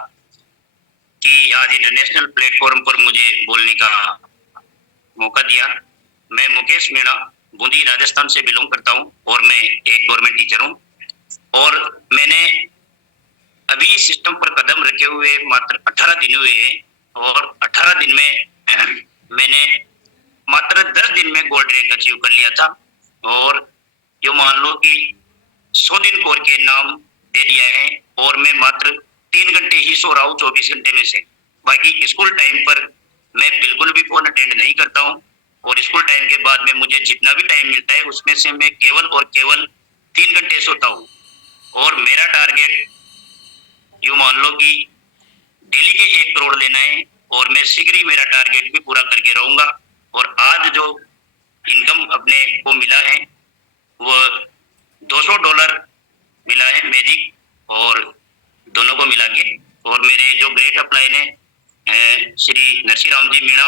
कि आज इंटरनेशनल प्लेटफॉर्म पर मुझे बोलने का मौका दिया। मैं मुकेश मीणा बूंदी राजस्थान से बिलोंग करता हूं और मैं एक गवर्नमेंट टीचर हूं और मैंने अभी इस सिस्टम पर कदम रखे हुए मात्र 18 दिन हुए हैं और 18 दिन में मैंने मात्र 10 दिन में गोल्ड रैंक अचीव कर लिया था। और यो मान लो कि 100 दिन कोर के नाम दे दिया है और मैं मात्र 3 घंटे ही सो रहा हूँ 24 घंटे में से। बाकी स्कूल टाइम पर मैं बिल्कुल भी फोन अटेंड नहीं करता हूँ और स्कूल टाइम के बाद में मुझे जितना भी टाइम मिलता है उसमें से मैं केवल और केवल 3 घंटे सोता हूँ। और मेरा टारगेट यूं मान लो कि डेली के 1 करोड़ लेना है और मैं शीघ्र ही मेरा टारगेट भी पूरा करके रहूंगा। और आज जो इनकम अपने को मिला है वो $200 मिला है मैजिक और दोनों को मिला के। और मेरे जो ग्रेट अपलाइन है श्री नरसिंह जी मीणा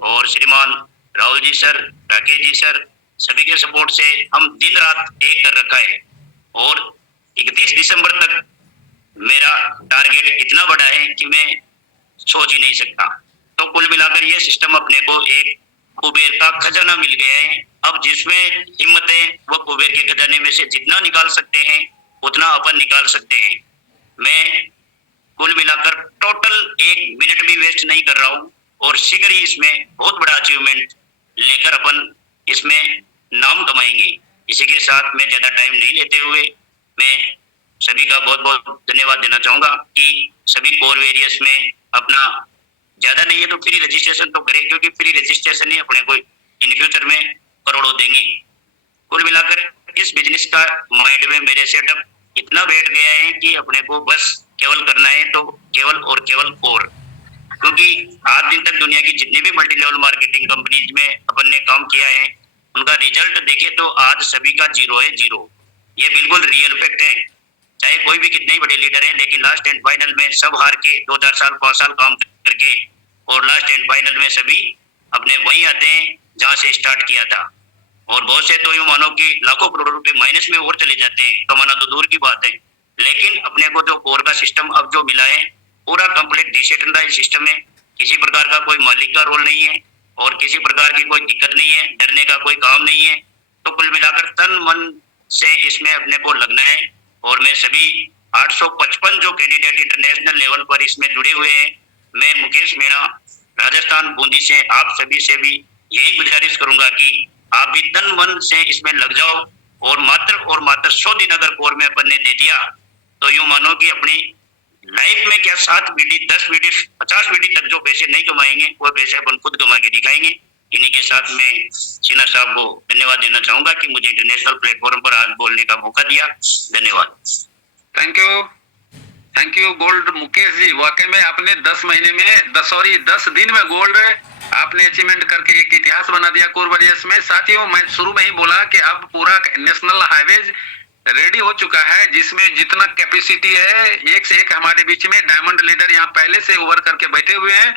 और श्रीमान राहुल जी सर, राकेश जी सर, सभी के सपोर्ट से हम दिन रात एक कर रखा है और 31 दिसंबर तक मेरा टारगेट इतना बड़ा है कि मैं सोच ही नहीं सकता। तो कुल मिलाकर ये सिस्टम अपने को एक कुबेर का खजाना मिल गया है। अब जिसमें हिम्मत है वो कुबेर के खजाने में से जितना निकाल सकते हैं उतना अपन निकाल सकते हैं। मैं कुल मिलाकर टोटल 1 मिनट भी वेस्ट नहीं कर रहा हूँ और शीघ्र ही इसमें बहुत बड़ा अचीवमेंट लेकर अपन इसमें नाम कमाएंगे। इसी के साथ मैं ज्यादा टाइम नहीं लेते हुए मैं सभी का बहुत बहुत धन्यवाद देना चाहूंगा कि सभी कोर वेरियस में अपना ज्यादा नहीं है तो फ्री रजिस्ट्रेशन तो करें, क्योंकि फ्री रजिस्ट्रेशन ही अपने को इन फ्यूचर में करोड़ों देंगे। कुल मिलाकर इस बिजनेस का माइंड में मेरे सेटअप इतना बैठ गया है कि अपने को बस केवल करना है तो केवल और केवल कोर। क्योंकि आज दिन तक दुनिया की जितनी भी मल्टी लेवल मार्केटिंग कंपनीज में अपन ने काम किया है उनका रिजल्ट देखे तो आज सभी का 0 है 0। ये बिल्कुल रियल फैक्ट है। चाहे कोई भी कितने ही बड़े लीडर हैं लेकिन लास्ट एंड फाइनल में सब हार के 2-4 साल 5 साल काम करके और लास्ट एंड फाइनल में सभी अपने वही आते हैं जहां से स्टार्ट किया था। और बहुत से तो यूं मानो कि लाखों करोड़ों रुपए माइनस में और चले जाते हैं, कमाना तो दूर की बात है। लेकिन अपने को जो कोर का सिस्टम अब जो मिला है पूरा कंप्लीट डिसेंट्रलाइज सिस्टम है। किसी प्रकार का कोई मालिक का रोल नहीं है और किसी प्रकार की कोई दिक्कत नहीं है, डरने का कोई काम नहीं है। तो कुल मिलाकर तन मन से इसमें अपने को लगना है। और मैं सभी 855 जो कैंडिडेट इंटरनेशनल लेवल पर इसमें जुड़े हुए हैं, मैं मुकेश मीणा राजस्थान बूंदी से आप सभी से भी यही गुजारिश करूंगा कि आप भी तन मन से इसमें लग जाओ और मात्र 100 दिन अगर कोर में अपन ने दे दिया तो यूं मानो कि अपनी लाइफ में क्या 7 पीढ़ी 10 पीढ़ी 50 पीढ़ी तक जो पैसे नहीं कमाएंगे वो पैसे अपन खुद कमा के दिखाएंगे। इन्हीं के साथ में सिन्हा साहब को धन्यवाद देना चाहूंगा कि मुझे इंटरनेशनल प्लेटफॉर्म पर आज बोलने का मौका दिया। धन्यवाद। Thank you gold Mukesh ji. वाकई में आपने 10 दिन में गोल्ड आपने अचीवमेंट करके एक इतिहास बना दिया कोर वॉरियर्स में। साथियों, मैं शुरू में ही बोला कि अब पूरा नेशनल हाईवेज रेडी हो चुका है, जिसमें जितना कैपेसिटी है एक से एक हमारे बीच में डायमंड लीडर यहाँ पहले से ओवर करके बैठे हुए हैं।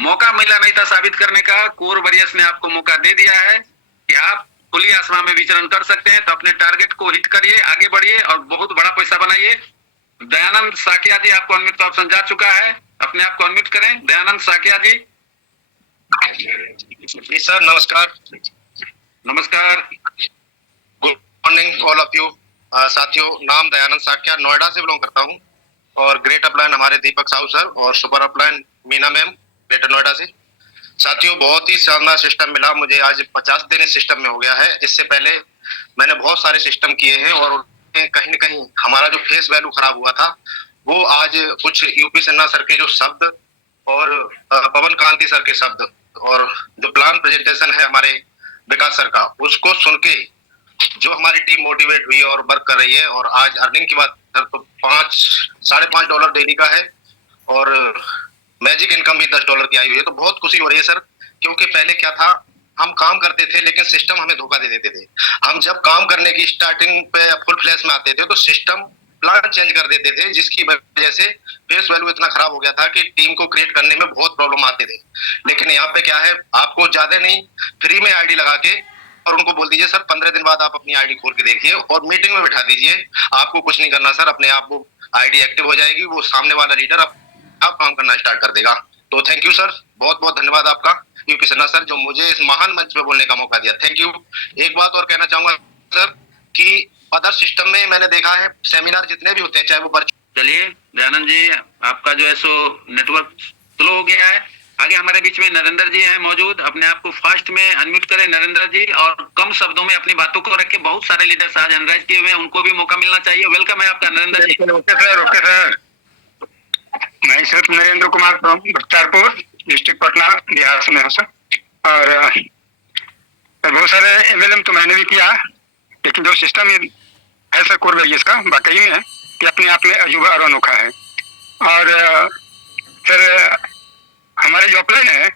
मौका मिला नहीं था साबित करने का, कोर वॉरियर्स ने आपको मौका दे दिया है कि आप खुली आसमान में विचरण कर सकते हैं। तो अपने टारगेट को हिट करिए, आगे बढ़िए और बहुत बड़ा पैसा बनाइए। दयानंद साकिया जी, आपको अनम्यूट का ऑप्शन जा चुका है, अपने आप को अनम्यूट करें। दयानंद साकिया जी। जी सर, नमस्कार। नमस्कार। Good morning all of you. साथियों, नाम दयानंद साकिया, नोएडा से बिलोंग करता हूँ और ग्रेट अपलाइन हमारे दीपक साहू सर और super upline Meena ma'am greater Noida से। साथियों, बहुत ही शानदार सिस्टम मिला मुझे। आज 50 दिन इस सिस्टम में हो गया है। इससे पहले मैंने बहुत सारे सिस्टम किए हैं और कहीं न कहीं हमारा जो फेस वैल्यू खराब हुआ था, वो आज कुछ यूपी सिन्हा सर के जो शब्द और पवन कांति सर के शब्द और जो प्लान प्रेजेंटेशन है हमारे विकास सर का, उसको सुन के जो हमारी टीम मोटिवेट हुई और वर्क कर रही है। और आज अर्निंग की बात कर तो $5.5 डेली का है और मैजिक इनकम भी $10 की आई हुई है। तो बहुत खुशी हो रही है सर, क्योंकि पहले क्या था, हम काम करते थे लेकिन सिस्टम हमें धोखा दे देते थे। हम जब काम करने की स्टार्टिंग पे फुल फ्लैश में आते थे तो सिस्टम प्लान चेंज कर देते थे, जिसकी वजह से फेस वैल्यू इतना खराब हो गया था कि टीम को क्रिएट करने में बहुत प्रॉब्लम आते थे। लेकिन यहाँ पे क्या है, आपको ज्यादा नहीं, फ्री में आईडी लगा के और उनको बोल दीजिए सर 15 दिन बाद आप अपनी आईडी खोल के देखिए और मीटिंग में बिठा दीजिए। आपको कुछ नहीं करना सर, अपने आप वो आईडी एक्टिव हो जाएगी, वो सामने वाला लीडर आप काम करना स्टार्ट कर देगा। तो थैंक यू सर, बहुत बहुत धन्यवाद आपका यूपी सिन्हा सर, जो मुझे इस महान मंच पे बोलने का मौका दिया। Thank you. एक बात और कहना चाहूंगा सर कि अदर सिस्टम में मैंने देखा है सेमिनार जितने भी होते हैं, चाहे वो चलिए दयानंद जी, आपका जो है सो नेटवर्क स्लो हो गया है। आगे हमारे बीच में नरेंद्र जी हैं मौजूद, अपने आप को फास्ट में अनम्यूट करें नरेंद्र जी और कम शब्दों में अपनी बातों को रखें। बहुत सारे लीडर्स आज अनराइज किए हुए हैं, उनको भी मौका मिलना चाहिए। वेलकम है आपका नरेंद्र जी। Okay sir. मैं sir Narendra Kumar from Bakhtiyarpur district Patna Bihar से हूँ सर। और बहुत सारे एमएलएम तो मैंने भी किया, लेकिन जो सिस्टम है सर कोर वॉरियर्स का, वाकई में कि अपने आप में अजूबा और अनोखा है। और सर हमारे जो अपलाइन है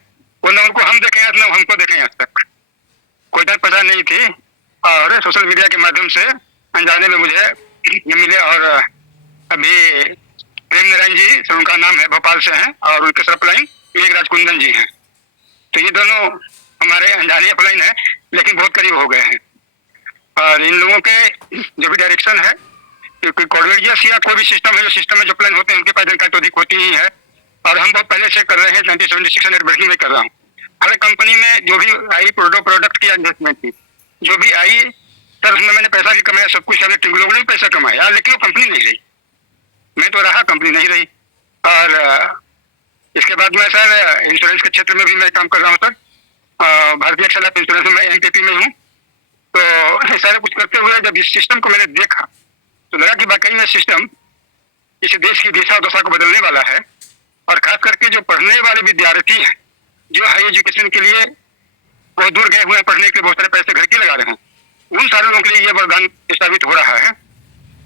वो न उनको हम देखें न हमको देखें आज तक कोई जान पहचान नहीं थी। और सोशल मीडिया के माध्यम से अनजाने में मुझे ये मिले। और अभी प्रेम नारायण जी सर, उनका नाम है, भोपाल से हैं और उनके सर अपलाइन मेघराज कुंदन जी हैं। तो ये दोनों हमारे अनजाने अपलाइन है, लेकिन बहुत करीब हो गए हैं। और इन लोगों के जो भी डायरेक्शन है, क्योंकि कोर वॉरियर्स या कोई भी सिस्टम है, जो सिस्टम में जो प्लान होते हैं उनके पास जानकारी तो अधिक होती ही है। और हम बहुत पहले से कर रहे हैं, 1976 एनिवर्सरी में कर रहा हूँ। हर कंपनी में जो भी आई प्रोडक्ट की इन्वेस्टमेंट थी, जो भी आई सर, उसमें मैंने पैसा भी कमाया, सब कुछ। टीम लोगों ने पैसा कमाया, लेकिन वो कंपनी नहीं रही। मैं तो रहा, कंपनी नहीं रही। और इसके बाद में सर इंश्योरेंस के क्षेत्र में भी मैं काम कर रहा हूँ सर। भारतीय एक्सल लाइफ इंश्योरेंस में एमपीपी में हूँ। तो सारा कुछ करते हुए जब इस सिस्टम को मैंने देखा तो लगा कि वाकई में सिस्टम इस देश की दिशा दशा को बदलने वाला है। और खास करके जो पढ़ने वाले विद्यार्थी हैं, जो हाई एजुकेशन के लिए बहुत दूर गए हुए हैं पढ़ने के लिए, बहुत सारे पैसे घर के लगा रहे हैं, उन सारे लोगों के लिए ये वरदान साबित हो रहा है।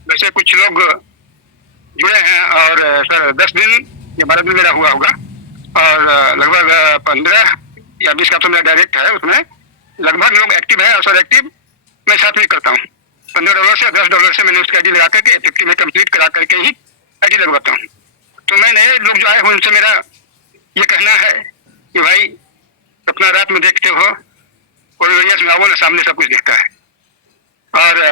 वैसे कुछ लोग जुड़े हैं और सर 10 दिन या 12 दिन मेरा हुआ होगा और लगभग 15 या 20 का तो मेरा डायरेक्ट है, उसमें लगभग लोग एक्टिव है। और सर एक्टिव मैं साथ में करता हूँ। $15 से $10 से मैंने उसकी आईडी लगा करके 50 में कंप्लीट करा करके ही आईडी लगवाता हूँ। तो मैं नए लोग जो आए हैं उनसे मेरा ये कहना है कि भाई अपना रात में देखते हो, कोई वॉरियर्स में आओ ना, सामने सब कुछ दिखता है। और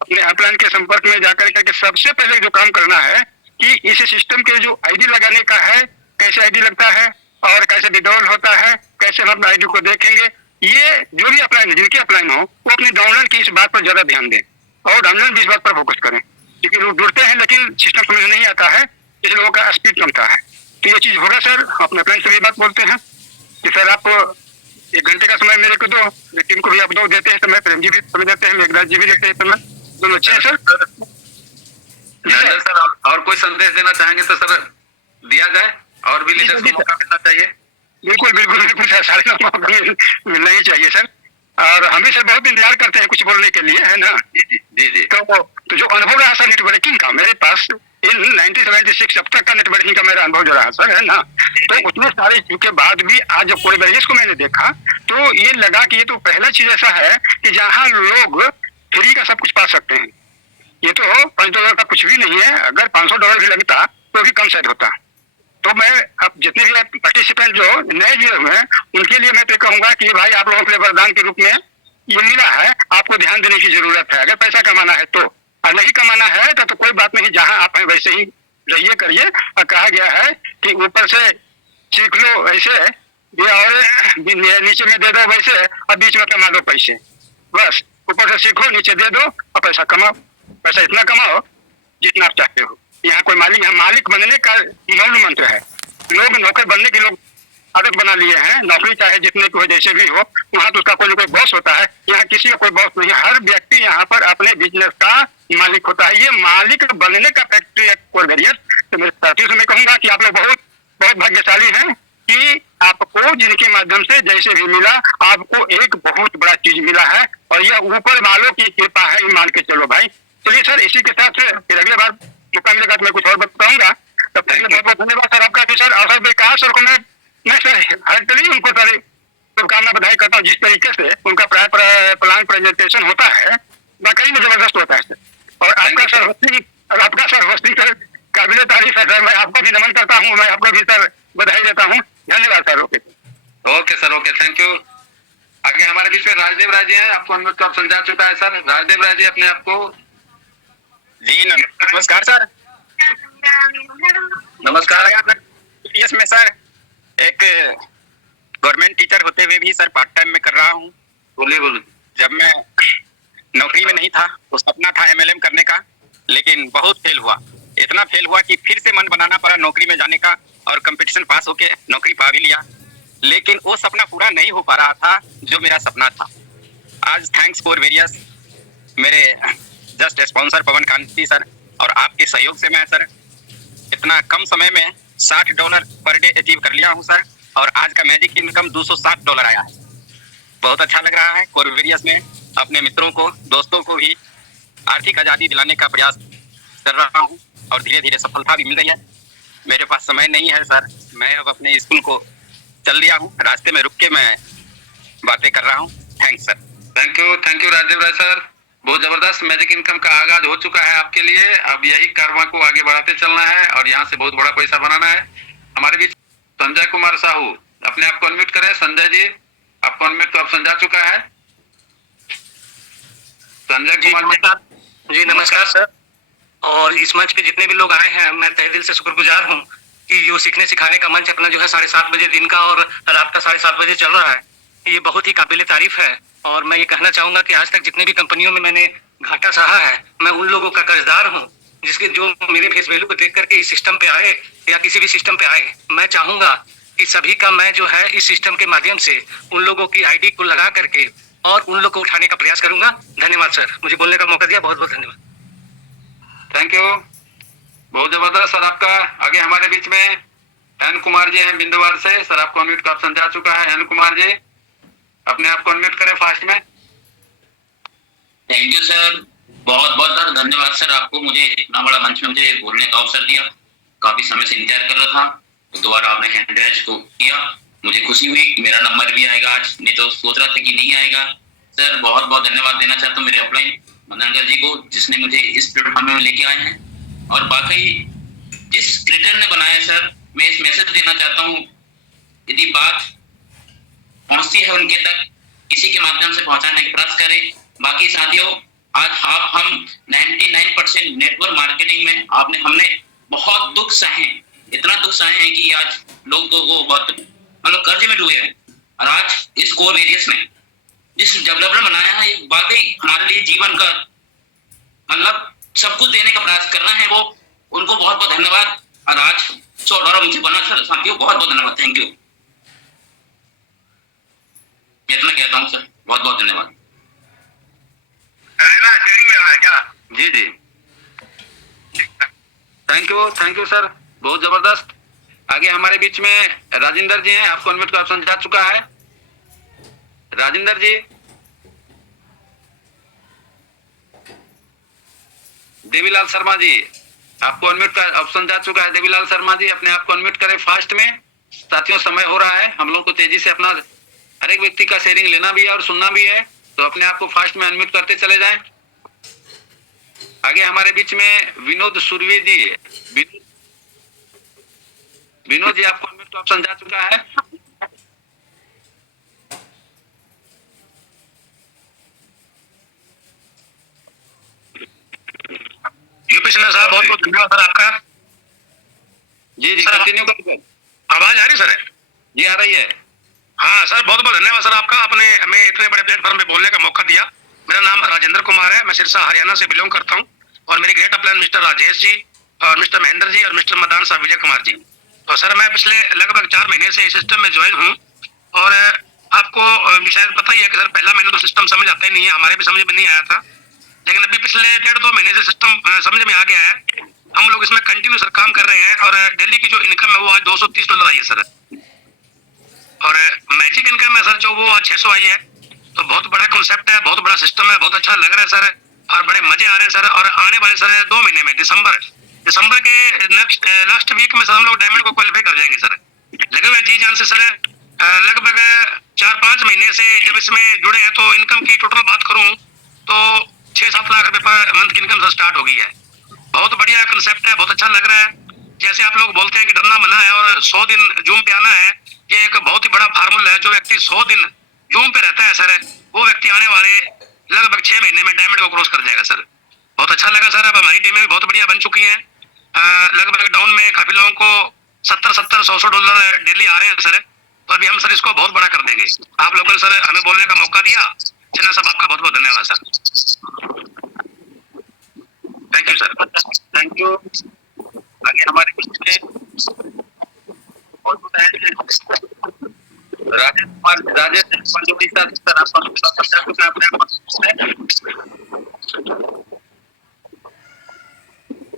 अपने अपलाइन के संपर्क में जाकर करके सबसे पहले जो काम करना है कि इस सिस्टम के जो आईडी लगाने का है, कैसे आईडी लगता है और कैसे विड्रॉल होता है, कैसे हम अपने आईडी को देखेंगे, ये जो भी अपलाइन है, जिनके अपलाइन हो, वो अपने डाउनलोड की इस बात पर ज्यादा ध्यान दें और डाउनलोड भी इस बात पर फोकस करें। क्योंकि लोग जुड़ते हैं लेकिन सिस्टम समझ नहीं आता है, इस लोगों का स्पीड कमता है। तो ये चीज होगा सर। अपने अपलाइन से भी बात बोलते हैं कि सर आप 1 घंटे का समय मेरे को दो, टीम को भी आप 2 देते हैं समय, प्रेम जी भी समय देते हैं, मेघराज जी भी देते हैं समय, दोनों अच्छे हैं सर। सर और कोई संदेश देना चाहेंगे तो सर दिया जाए, और भी लीडर्स को मौका मिलना चाहिए। बिल्कुल बिल्कुल बिल्कुल सर, सारे लोगों को मिलना ही चाहिए सर। और हम भी सर बहुत इंतजार करते हैं कुछ बोलने के लिए, है ना। जी तो जो अनुभव रहा सर नेटवर्किंग का मेरे पास इन 1976 अब तक का नेटवर्किंग का मेरा अनुभव जो रहा सर, है ना, तो उतने सारे चीज के बाद भी आज जब कोई बैरियर्स को मैंने देखा तो ये लगा कि ये तो पहला चीज ऐसा है कि जहाँ लोग फ्री का सब कुछ पा सकते हैं। ये तो $5 का कुछ भी नहीं है, अगर $500 भी लगता तो भी कम शायद होता। तो मैं अब जितने भी पार्टिसिपेंट जो नए जुड़े हुए हैं उनके लिए मैं तो कहूंगा कि भाई आप लोगों के लिए वरदान के रूप में ये मिला है, आपको ध्यान देने की जरूरत है। अगर पैसा कमाना है तो, और नहीं कमाना है तो कोई बात नहीं, जहां आप हैं वैसे ही रहिए करिए। और कहा गया है कि ऊपर से सीख लो ऐसे और नीचे में दे दो वैसे, और बीच में कमा दो पैसे। बस ऊपर से सीखो, नीचे दे दो और पैसा कमाओ। पैसा इतना कमाओ जितना आप चाहते हो। यहाँ कोई मालिक है, मालिक बनने का मूल मंत्र है। लोग नौकर बनने के लोग आदत बना लिए हैं, नौकरी चाहे जितने की हो जैसे भी हो, वहाँ तो उसका कोई ना कोई बॉस होता है। यहाँ किसी का कोई बॉस नहीं है, हर व्यक्ति यहाँ पर अपने बिजनेस का मालिक होता है। ये मालिक बनने का फैक्ट्री है कोरबेरियस। तो मेरे साथियों से मैं कहूंगा कि आप लोग बहुत बहुत भाग्यशाली हैं कि आपको जिनके माध्यम से जैसे भी मिला, आपको एक बहुत बड़ा चीज मिला है और यह ऊपर वालों की कृपा है, ये मान के चलो भाई। चलिए सर, इसी के साथ फिर अगले बार मौका मिलेगा तो मैं कुछ और बताऊंगा। तब तक बहुत बहुत धन्यवाद सर आपका भी सर। और सर बेकार सर को मैं सर हार्टली उनको सारी शुभकामना बधाई करता हूँ। जिस तरीके से उनका प्लान प्रेजेंटेशन होता है वाकई में जबरदस्त होता है सर। और आपका सर होस्टिंग सर काबिल तारीफ है सर। मैं आपको भी नमन करता हूँ, मैं आपको भी सर बधाई देता हूँ। धन्यवाद sir. Okay sir, okay, thank you. आगे हमारे बीच में राजदेव राय जी हैं, आपको अनम्यूट का ऑप्शन जा चुका है सर। राजदेव राय जी अपने आप को। जी नमस्कार सर। नमस्कार। में सर एक गवर्नमेंट टीचर होते हुए भी सर पार्ट टाइम में कर रहा हूँ। बोलिए। जब मैं नौकरी में नहीं था तो सपना था MLM करने का, लेकिन बहुत फेल हुआ। इतना फेल हुआ कि फिर से मन बनाना पड़ा नौकरी में जाने का, और कंपटीशन पास होके नौकरी पा भी लिया। लेकिन वो सपना पूरा नहीं हो पा रहा था जो मेरा सपना था। आज थैंक्स कोरबेरियस, मेरे जस्ट स्पॉन्सर पवन कांति सर और आपके सहयोग से मैं सर इतना कम समय में $60 पर डे अचीव कर लिया हूं सर। और आज का मैजिक इनकम $260 आया है। बहुत अच्छा लग रहा है। कोरबेरियस में अपने मित्रों को, दोस्तों को भी आर्थिक आजादी दिलाने का प्रयास कर रहा हूं और धीरे धीरे सफलता भी मिल रही है। मेरे पास समय नहीं है सर, मैं अब अपने स्कूल को चल दिया हूँ, रास्ते में रुक के मैं बातें कर रहा हूँ। Thanks sir. Thank you Rajdev Rai sir. बहुत जबरदस्त मैजिक इनकम का आगाज हो चुका है आपके लिए। अब यही कारवां को आगे बढ़ाते चलना है और यहाँ से बहुत बड़ा पैसा बनाना है। हमारे बीच संजय कुमार साहू, अपने आप को अनम्यूट करें। संजय जी, आपको अनम्यूट का ऑप्शन जा चुका है। संजय कुमार जी नमस्कार सर। और इस मंच पे जितने भी लोग आए हैं, मैं तहे दिल से शुक्रगुजार हूँ कि जो सीखने सिखाने का मंच अपना जो है 7:30 बजे दिन का और रात का 7:30 बजे चल रहा है, ये बहुत ही काबिल तारीफ है। और मैं ये कहना चाहूंगा कि आज तक जितने भी कंपनियों में मैंने घाटा सहा है, मैं उन लोगों का कर्जदार हूँ जिसके जो मेरे फेस वैल्यू को देख करके इस सिस्टम पे आए या किसी भी सिस्टम पे आए। मैं चाहूंगा कि सभी का मैं जो है इस सिस्टम के माध्यम से उन लोगों की ID को लगा करके और उन लोगों को उठाने का प्रयास करूंगा। धन्यवाद सर, मुझे बोलने का मौका दिया, बहुत बहुत धन्यवाद। थैंक यू, बहुत जबरदस्त सर आपका। आगे हमारे बीच में एन कुमार जी हैं बिंदुवार से। सर आपको अनम्यूट का ऑप्शन जा चुका है। एन कुमार जी, अपने आप को अनम्यूट करें फास्ट में। थैंक यू सर, बहुत बहुत धन्यवाद सर आपको, मुझे इतना बड़ा मंच में मुझे बोलने का अवसर दिया। काफी समय से इंतजार कर रहा था, तो दोबारा आपने हैंड रेज को किया, मुझे खुशी हुई कि मेरा नंबर भी आएगा आज, नहीं तो सोच रहा था कि नहीं आएगा। सर बहुत बहुत धन्यवाद देना चाहता हूँ मेरे अपलाइन मदनगढ़ जी को, जिसने मुझे इस प्लेटफॉर्म में लेके आए हैं। और बाकी जिस क्रिएटर ने बनाया सर, मैं इस मैसेज देना चाहता हूँ, यदि बात पहुंचती है उनके तक, किसी के माध्यम से पहुंचाने का प्रयास करें। बाकी साथियों, आज हम 99% नेटवर्क मार्केटिंग में हमने बहुत दुख सहे, इतना दुख सहे हैं कि आज लोग तो बहुत मतलब कर्ज में डूबे हैं। और आज इस कोरबेरियस में जिस डेवलपर बनाया है, वाकई हमारे लिए जीवन का मतलब सब कुछ देने का प्रयास करना है, वो उनको बहुत बहुत धन्यवाद। और आज $100 मुझे बना सर, साथियों बहुत बहुत धन्यवाद, थैंक यू। मैं इतना कहता हूँ सर, बहुत बहुत धन्यवाद। जी थैंक यू सर, बहुत जबरदस्त। आगे हमारे बीच में राजेंद्र जी हैं, आपको अनम्यूट का ऑप्शन जा चुका है। राजेंद्र जी, देवीलाल शर्मा जी, आपको अनम्यूट का ऑप्शन जा चुका है। देवीलाल शर्मा जी, अपने आप को अनम्यूट करें फास्ट में। साथियों, समय हो रहा है, हम लोग को तेजी से अपना हर एक व्यक्ति का शेयरिंग लेना भी है और सुनना भी है, तो अपने आप को फास्ट में अनम्यूट करते चले जाएं। आगे हमारे बीच में विनोद सुरवे जी, विनोद जी, आपको अनम्यूट का ऑप्शन जा चुका है। यूपी सिन्हा साहब, बहुत बहुत धन्यवाद सर आपका। जी जी, कंटिन्यू करिए। आवाज आ रही सर? जी आ रही है। हाँ सर, बहुत बहुत धन्यवाद सर आपका, आपने हमें इतने बड़े प्लेटफॉर्म पे बोलने का मौका दिया। मेरा नाम राजेंद्र कुमार है, मैं सिरसा हरियाणा से बिलोंग करता हूँ, और मेरे great upline mister Rajesh ji और मिस्टर महेंद्र जी और मिस्टर मदान साहब विजय कुमार जी। तो सर, मैं पिछले लगभग 4 महीने से इस सिस्टम में ज्वाइन हूँ, और आपको शायद पता ही है कि सर पहला महीना तो सिस्टम समझ आता ही नहीं है, हमारे भी समझ में नहीं आया था, लेकिन अभी पिछले 1.5-2 महीने से सिस्टम समझ में आ गया है। हम लोग इसमें कंटिन्यू सर काम कर रहे हैं, और डेली की जो इनकम है वो आज $230 आई है सर, और मैजिक इनकम है सर जो वो आज 600 आई है। तो बहुत बड़ा कॉन्सेप्ट है, बहुत बड़ा सिस्टम है, बहुत अच्छा लग रहा है सर, और बड़े मजे आ रहे हैं सर। और आने वाले सर 2 महीने में दिसंबर के लास्ट वीक में सर हम लोग डायमंड को क्वालिफाई कर जाएंगे सर। लगे हुए जी जान से सर, लगभग 4-5 महीने से जब इसमें जुड़े हैं, तो इनकम की टोटल बात करूं तो 6-7 लाख रुपए पर मंथ की इनकम सर स्टार्ट हो गई है। बहुत बढ़िया कंसेप्ट है, बहुत अच्छा लग रहा है। जैसे आप लोग बोलते हैं कि डरना मना है और 100 दिन जूम पे आना है, ये एक बहुत ही बड़ा फार्मूला है। जो व्यक्ति 100 दिन जूम पे रहता है सर, वो व्यक्ति आने वाले लगभग 6 महीने में डायमंड को क्रॉस कर जाएगा सर। बहुत अच्छा लगा सर। अब हमारी टीमें भी बहुत बढ़िया बन चुकी है। लगभग डाउन में काफी लोगों को $70-100 डेली आ रहे हैं सर, तो अभी हम सर इसको बहुत बड़ा कर देंगे। आप लोगों ने सर हमें बोलने का मौका दिया, सिन्हा साहब आपका बहुत बहुत धन्यवाद sir. Thank you sir. Thank you. आगे हमारे बीच में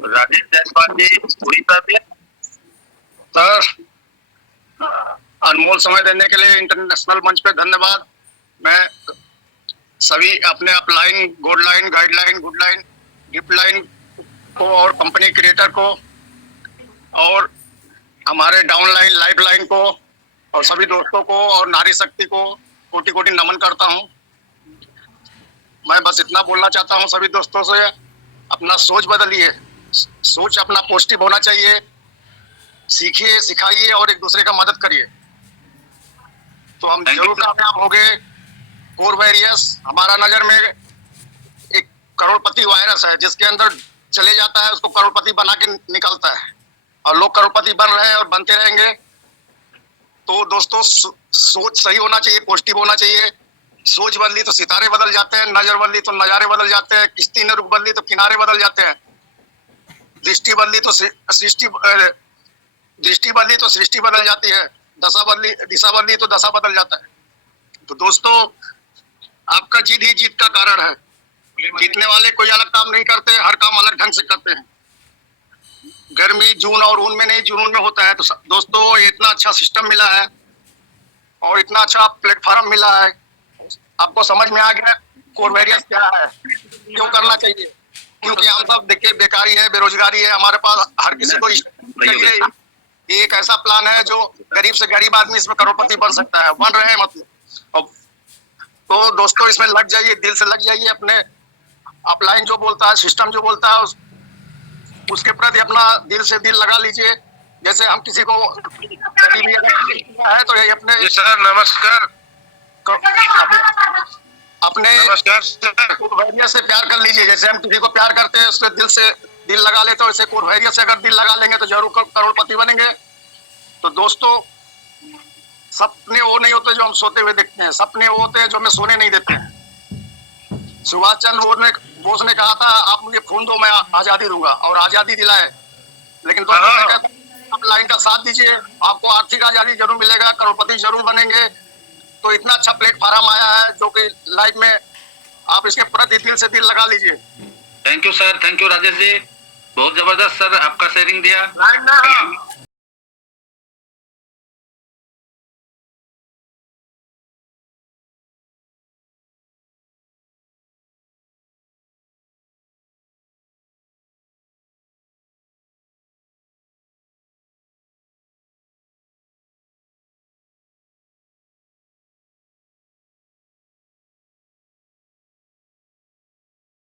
राजेश जायसवाल जी, उड़ीसा से। सर, अनमोल समय देने के लिए इंटरनेशनल मंच पे धन्यवाद। मैं सभी अपने upline, gold line, guideline, good line, gift line को और कंपनी क्रिएटर को और हमारे डाउनलाइन, लाइफ लाइन को और सभी दोस्तों को और नारी शक्ति को कोटि कोटि नमन करता हूं। मैं बस इतना बोलना चाहता हूं सभी दोस्तों से, अपना सोच बदलिए, सोच अपना पॉजिटिव होना चाहिए, सीखिए, सिखाइए और एक दूसरे का मदद करिए, तो हम जरूर कामयाब होंगे। कोर वायरस हमारा नजर में एक करोड़पति वायरस है, जिसके अंदर चले जाता है उसको करोड़पति बना के निकलता है, और लोग करोड़पति बन रहे हैं और बनते रहेंगे। तो दोस्तों, सोच सही होना चाहिए, पॉजिटिव होना चाहिए। सोच बदली तो सितारे बदल जाते हैं, नजर बदली तो नजारे बदल जाते हैं, किश्ती ने रुख बदली तो किनारे बदल जाते हैं, दृष्टि बदली तो सृष्टि बदल जाती है, दिशा बदली तो दशा बदल जाता है। तो दोस्तों, आपका जीत ही जीत का कारण है। जीतने वाले कोई अलग काम नहीं करते, हर काम अलग ढंग से करते हैं। गर्मी जून और ऊन में नहीं, जुनून में होता है। तो दोस्तों, इतना अच्छा सिस्टम मिला है और इतना अच्छा प्लेटफॉर्म मिला है, आपको समझ में आ गया कोर वेरियस क्या है, क्यों करना चाहिए। क्योंकि हम सब देखिए बेकारी है, बेरोजगारी है, हमारे पास हर किसी को चाहिए। ये एक ऐसा प्लान है जो गरीब से गरीब आदमी इसमें करोड़पति बन सकता है, बन रहे हैं मतलब। तो दोस्तों, इसमें लग जाइए, दिल से लग जाइए। अपने अपलाइन जो बोलता है, सिस्टम जो बोलता है, उसके प्रति अपना दिल से दिल लगा लीजिए। जैसे हम किसी को कभी भी अगर है तो ये अपने सर नमस्कार, अपने कोरवेरिया से प्यार कर लीजिए। जैसे हम किसी को प्यार करते हैं, उससे दिल से दिल लगा लेते हो, ऐसे कोरवेरिया से अगर दिल लगा लेंगे तो जरूर करोड़पति बनेंगे। तो दोस्तों, सपने वो नहीं होते जो हम सोते हुए देखते हैं, सपने वो होते हैं जो हमें सोने नहीं देते हैं। सुभाष चंद्र बोस ने कहा था, आप मुझे खून दो, मैं आजादी दूंगा, और आजादी दिलाए। लेकिन आप लाइन का साथ दीजिए, आपको आर्थिक आजादी जरूर मिलेगा, करोड़पति जरूर बनेंगे। तो इतना अच्छा प्लेटफॉर्म आया है जो कि लाइफ में आप इसके प्रति दिल से दिल लगा लीजिए। Thank you sir, thank you Rajesh ji, बहुत जबरदस्त सर आपका शेयरिंग दिया।